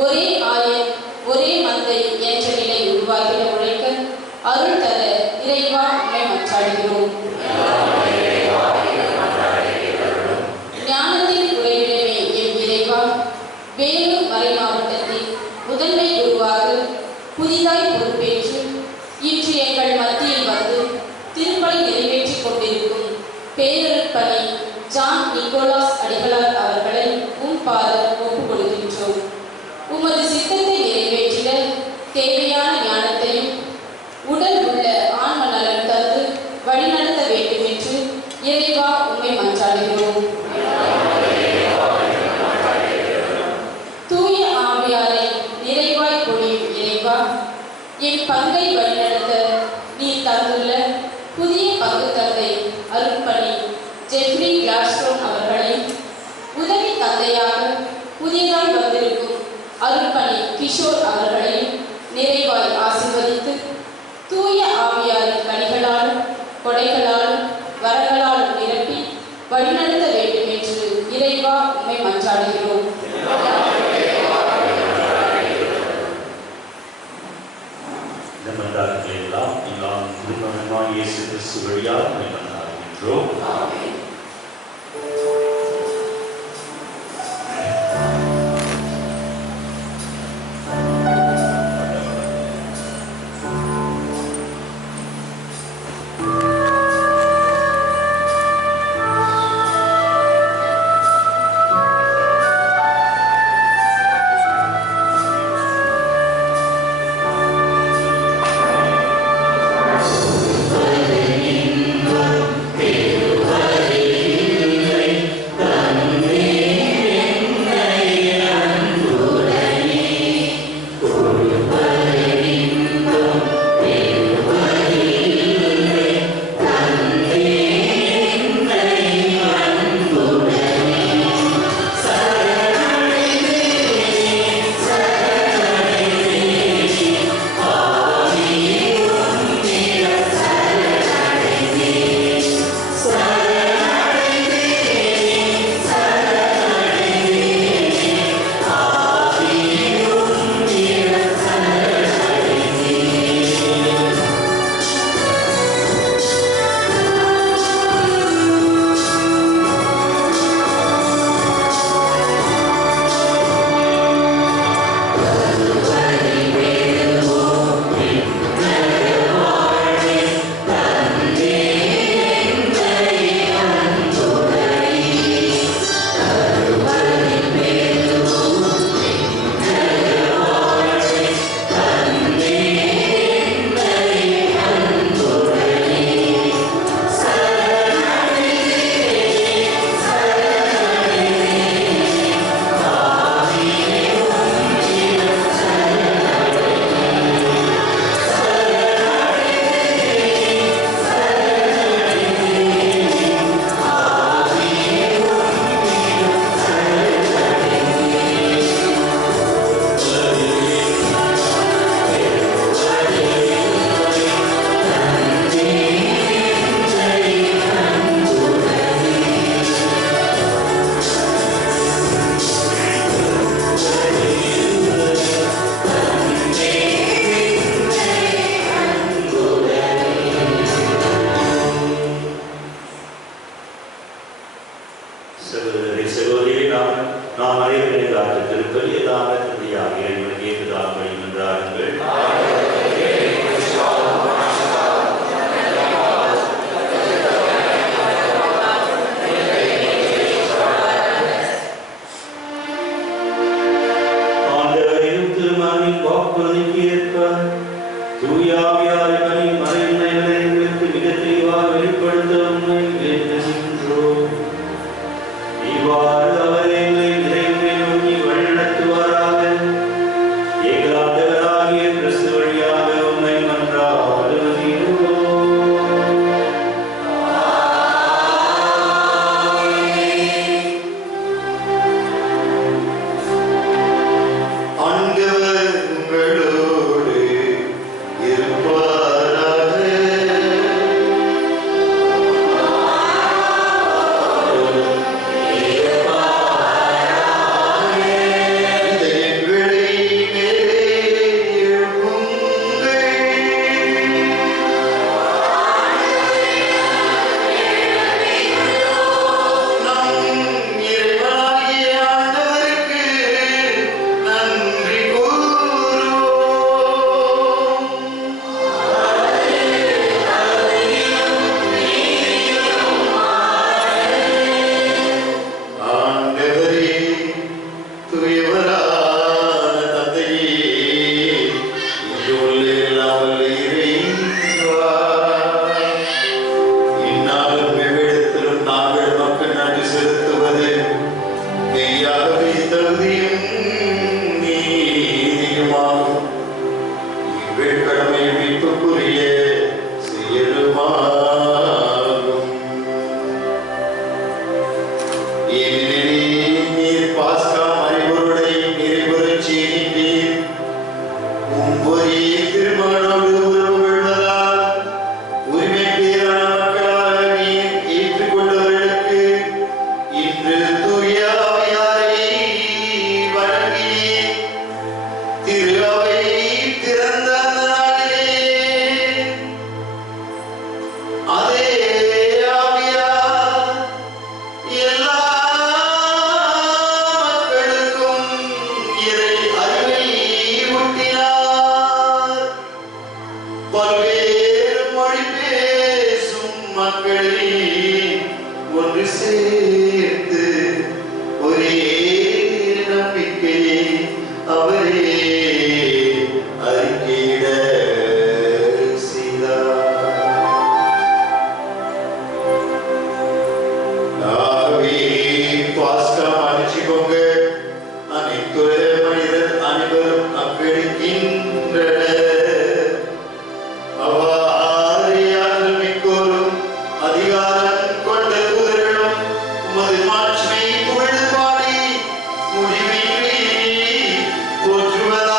ஒரே ஆயர் ஒரே மந்தை என்ற நிலை உருவாக்கிட உழைக்க அருள் தர இறைவா உண்மை மன்றாடுகிறோம். ஞானத்தின் உறைவிடமே எம் இறைவா வேலூர் மறை மாவட்டத்தில் முதன்மை குருவாக புதிதாய் பொறுப்பேற்று இன்று எங்கள் மத்தியில் வந்து திருப்பலி நிறைவேற்றிக் கொண்டிருக்கும் பேரருட்பணி ஜான் நிக்கோலாஸ் அடிகளார் அவர்களை பாதம் ஒப்புக் கொடுக்கின்றோம். உமது சித்தத்தை நிறைவேற்றிட தேவையான ஞானத்தையும் உடல் உள்ள ஆன்ம நலன் தந்து வழிநடத்த வேண்டும் என்று இறைவா உண்மை மன்றாடுகிறோம். தூய ஆவியாரை நிறைவாய் பொழியும் இறைவா என் பங்கை வழிநடத்த நீ தந்துள்ள புதிய பங்கு தந்தை அருட்பணி ஜெஃப்ரி கிளாஸ்டோன் அவர்களை உதவி தந்தையாக புதியதாய் வந்திருக்கும் அருட்பணி கிஷோர் அவர்களையும் நிறைவாய் ஆசீர்வதித்து தூய ஆவியாரின் கனிகளாலும் கொடைகளாலும் வரங்களாலும் நிரப்பி வழிநடத்த வேண்டும் என்று இறைவா உண்மை மன்றாடுகிறோம். இந்த மன்றாட்டுகளை எல்லாம் எல்லாம் திருமணமான இயேசு கிறிஸ்து வழியாக மன்றாடுகின்றோம். மக்களை ஒன்று சேர்த்து ஒரே நம்பிக்கையை அவரே அறிக்கையிட செய்தார். ஆகவே பாஸ்கா மன்னிச்சுக்கோங்க. அனைத்து மனிதர் அனைவரும் அக்களிக்கின்றனர். அவ்வாறு ஆற்றல் மிக்கோரும் அதிகாரம் கொண்ட தூதர்களும் உமது மாட்சிமை புகழ்ந்து பாடி முடிவின்றி போற்றுவதாவது.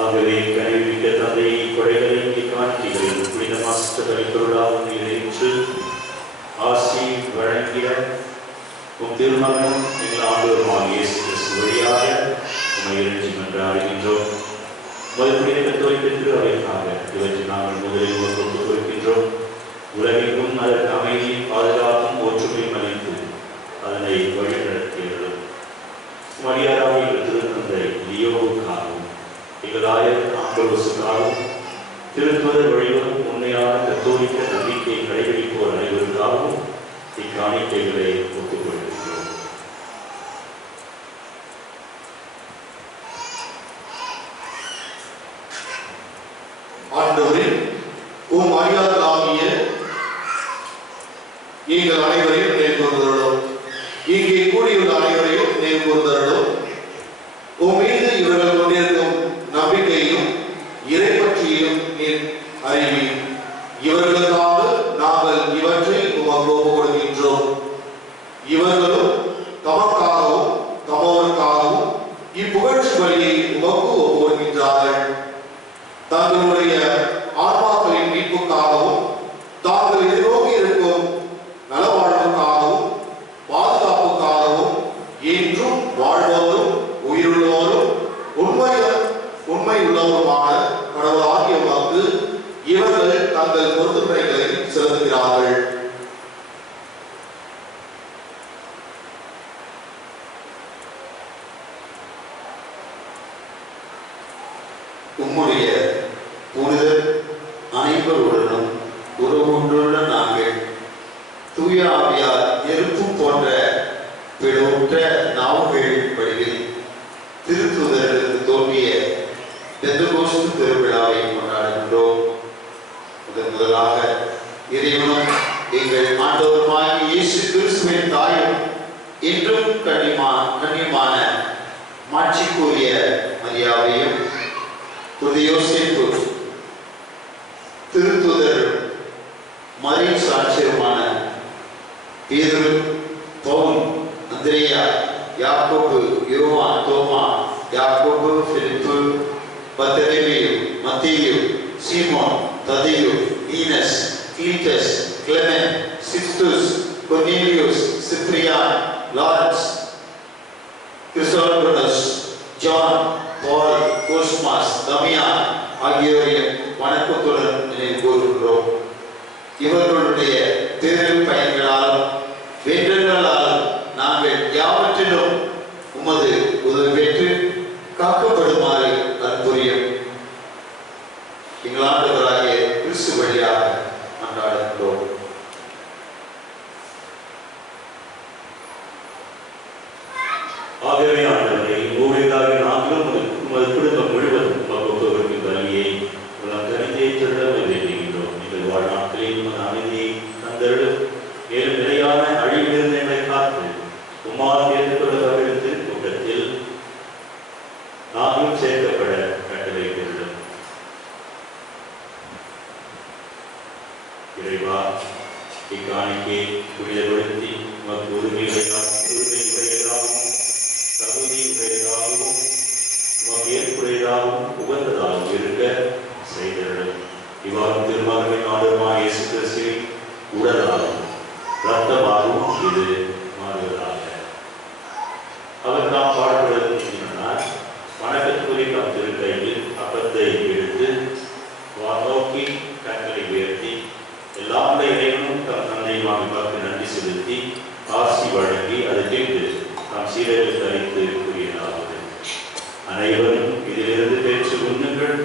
ஆகவே கனிவிக்க தந்தையை கொடைகளை காட்சிகளில் புனிதமாற்ற கலிப்பொருளாகவும் நிறைவேற்று ஆசி வழங்கிய உம் திருமகனும் எங்கள் ஆண்டவருமான இயேசு கிறிஸ்து வழியாக உம்மை இறைஞ்சி மன்றாடுகின்றோம். முதல் கத்தோலிக்க அவைக்காக இவற்றை நாங்கள் முதலில் ஒப்புக் கொடுக்கின்றோம். உலகெங்கும் அதற்கு அமைதி பாதுகாப்பும் ஒற்றுமையும் அளித்து அதனை வழிநடத்தியர்களும் மரியாதை திருத்தந்தை லியோவுக்காகவும் எங்களாயர் ஆண்டவருக்காகவும் திருத்துவதர் வழிவரும் உண்மையான கத்தோலிக்க நம்பிக்கையை கடைபிடிப்போர் அனைவருக்காகவும் இக்காணிக்கைகளை ஒப்புக் கொள்கின்றோம். ஆண்டவரே, உம் அறியாதலாகிய எங்கள் அனைவரையும் நேர்கொள்வதோடும் இங்கே கூடியுள்ள அனைவரையும் நேர்கொள்வதோடும் உம் மீது இவர்கள் கொண்டிருக்கும் நம்பிக்கையும் இறைப்பற்றியும் நீர் அறிவி. இவர்களுக்காக நாங்கள் இவற்றை உமக்கு ஒப்புக் கொடுக்கின்றோம். இவர்களும் தமக்காகவும் தமவருக்காகவும் இப்புகழ்ச்சி வழியை உமக்கு ஒப்புக் கொடுக்கின்றார்கள். தங்களுடைய ஆன்மாக்களின் மீட்புக்காகவும் தாங்கள் எதிர்நோக்கி இருக்கும் நலவாழ்வுக்காகவும் பாதுகாப்புக்காகவும் என்றும் வாழ்பவரும் உயிருள்ளவரும் உண்மை உள்ளவருமான கடவுளாகிய உமக்கு இவர்கள் தங்கள் பொறுப்புகளை செலுத்துகிறார்கள். உம்முடைய புனிதர் அனைவருடனும் உறவுள்ள நாங்கள் தூய ஆவியார் நெருப்பு போன்ற பிளவுற்ற நாவுகள் வடிவில் திருத்துதருக்கு தோன்றிய பெந்தகோஸ்து திருவிழாவை கொண்டாடுகின்றோம். முதலாக இறைவனும் எங்கள் ஆண்டவருமாகிய இயேசு கிறிஸ்துவின் தாயும் என்றும் கண்ணியமான மாட்சிக்குரிய மரியாதையும் யோசேப்பு திருத்துதர் மரி சாட்சியமான பேதுரு, பவுல், அந்திரேயா, யாக்கோபு, யோவான், தோமா, யாக்கோபு, பிலிப்பு, பர்தலமேயு, மத்தேயு, சீமோன், ததேயு, ஈனஸ், கிளீட்டஸ், கிளெமென், சிஸ்துஸ், கொர்னேலியுஸ், சிப்ரியான், லாரன்ஸ், கிறிஸ்டோபரஸ், ஜான், பால், கோஸ்மாஸ், தமியான் ஆகியோரையும் வணக்கத்துடன் நினைவு கூறுகின்றோம். இவர்களுடைய பேரு பயன்களாலும் வேண்டங்களாலும் நாங்கள் யாவற்றிலும் உமது உதவி பெற்று காக்கப்படுமாறு அன்புரியும். ஆகவே ஆண்டவரை ஊழியராக நாங்களும் உமது குடும்பம் முழுவதும் ஒப்புவருக்கு பலியை உங்கள் கருதியை திருட வேண்டுகின்றோம். எங்கள் வாழ்நாட்களில் உமது அமைதியை தந்தருளும். மேலும் நிலையான அழிவிலிருந்து எங்களை காத்து உம்மால் ஏற்றுக்கொள்ளப்பட்ட திருக்கூட்டத்தில் நாங்களும் சேர்க்கப்பட கட்டளையிட்டுள்ளோம். இறைவா, இக்காணிக்கை புனிதப்படுத்தி உமக்கு உரிமையுடையதாகவும் தகுதியுடையதாகவும் உமக்கு ஏற்புடையதாகவும் உகந்ததாகவும் இருக்க செய்தருளும். இவ்வாறு திருமகனின் ஆண்டவராகிய இயேசு கிறிஸ்துவின் உடலாகவும் இரத்தமாகவும் இது மாறுவதாக. அவர் நாம் பாடுபடுவது என்னென்னால், வணக்கத்துக்குரிய நம் திருக்கையில் அப்பத்தை எடுத்து நோக்கி கண்களை உயர்த்தி எல்லாம் இறைவனும் தம் தந்தையுமாக பார்த்து நன்றி செலுத்தி ஆசி வழங்கி அதை கேட்டு நாம் சீரர்களுக்கு அளித்து கூறியதாவது, அனைவரும் இதிலிருந்து பெற்று உண்ணுங்கள்,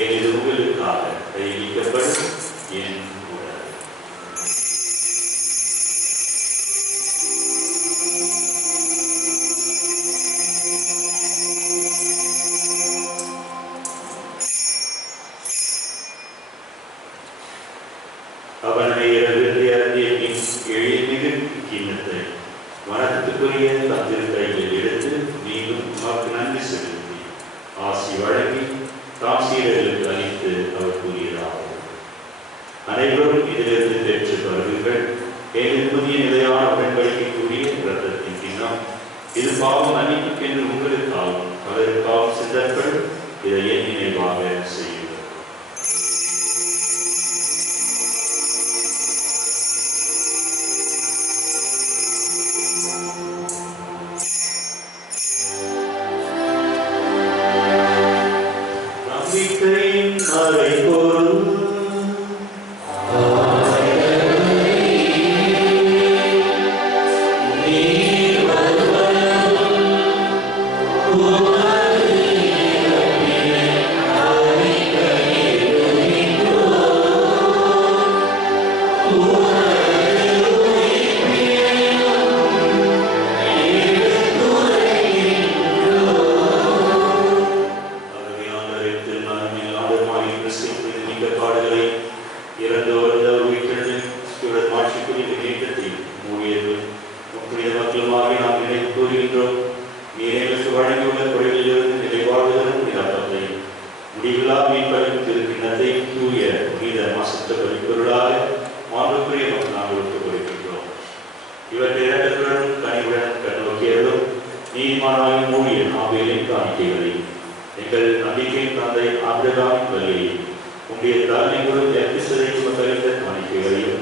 ஏன் இது உங்களுக்காக கையளிக்கப்படும் என் உடல். அவனை எழில்மிகு கிண்ணத்தை வணக்கத்துக்குரிய தந்திருக்கையில் எடுத்து மீண்டும் உமக்கு நன்றி செலுத்தி ஆசி வழங்கி தாம் சீடர்களுக்கு அளித்து அவர் கூறியதாகும், அனைவரும் இதிலிருந்து பெற்று வருவீர்கள். ஏனில் புதிய நிலையான உடன்படிக்கைக்குரிய இரத்தத்தின் கிண்ணம், இது பாவம் மன்னிப்புக்கென்று உங்களுக்காகவும் பலருக்காகவும் சிந்தப்படும். இதை என் நினைவாக செய்யும். எங்கள் நம்பிக்கையின் தந்தை ஆபிரகாமின் வழியை உடைய தாழ்மைகளும் காணிக்கைகளையும்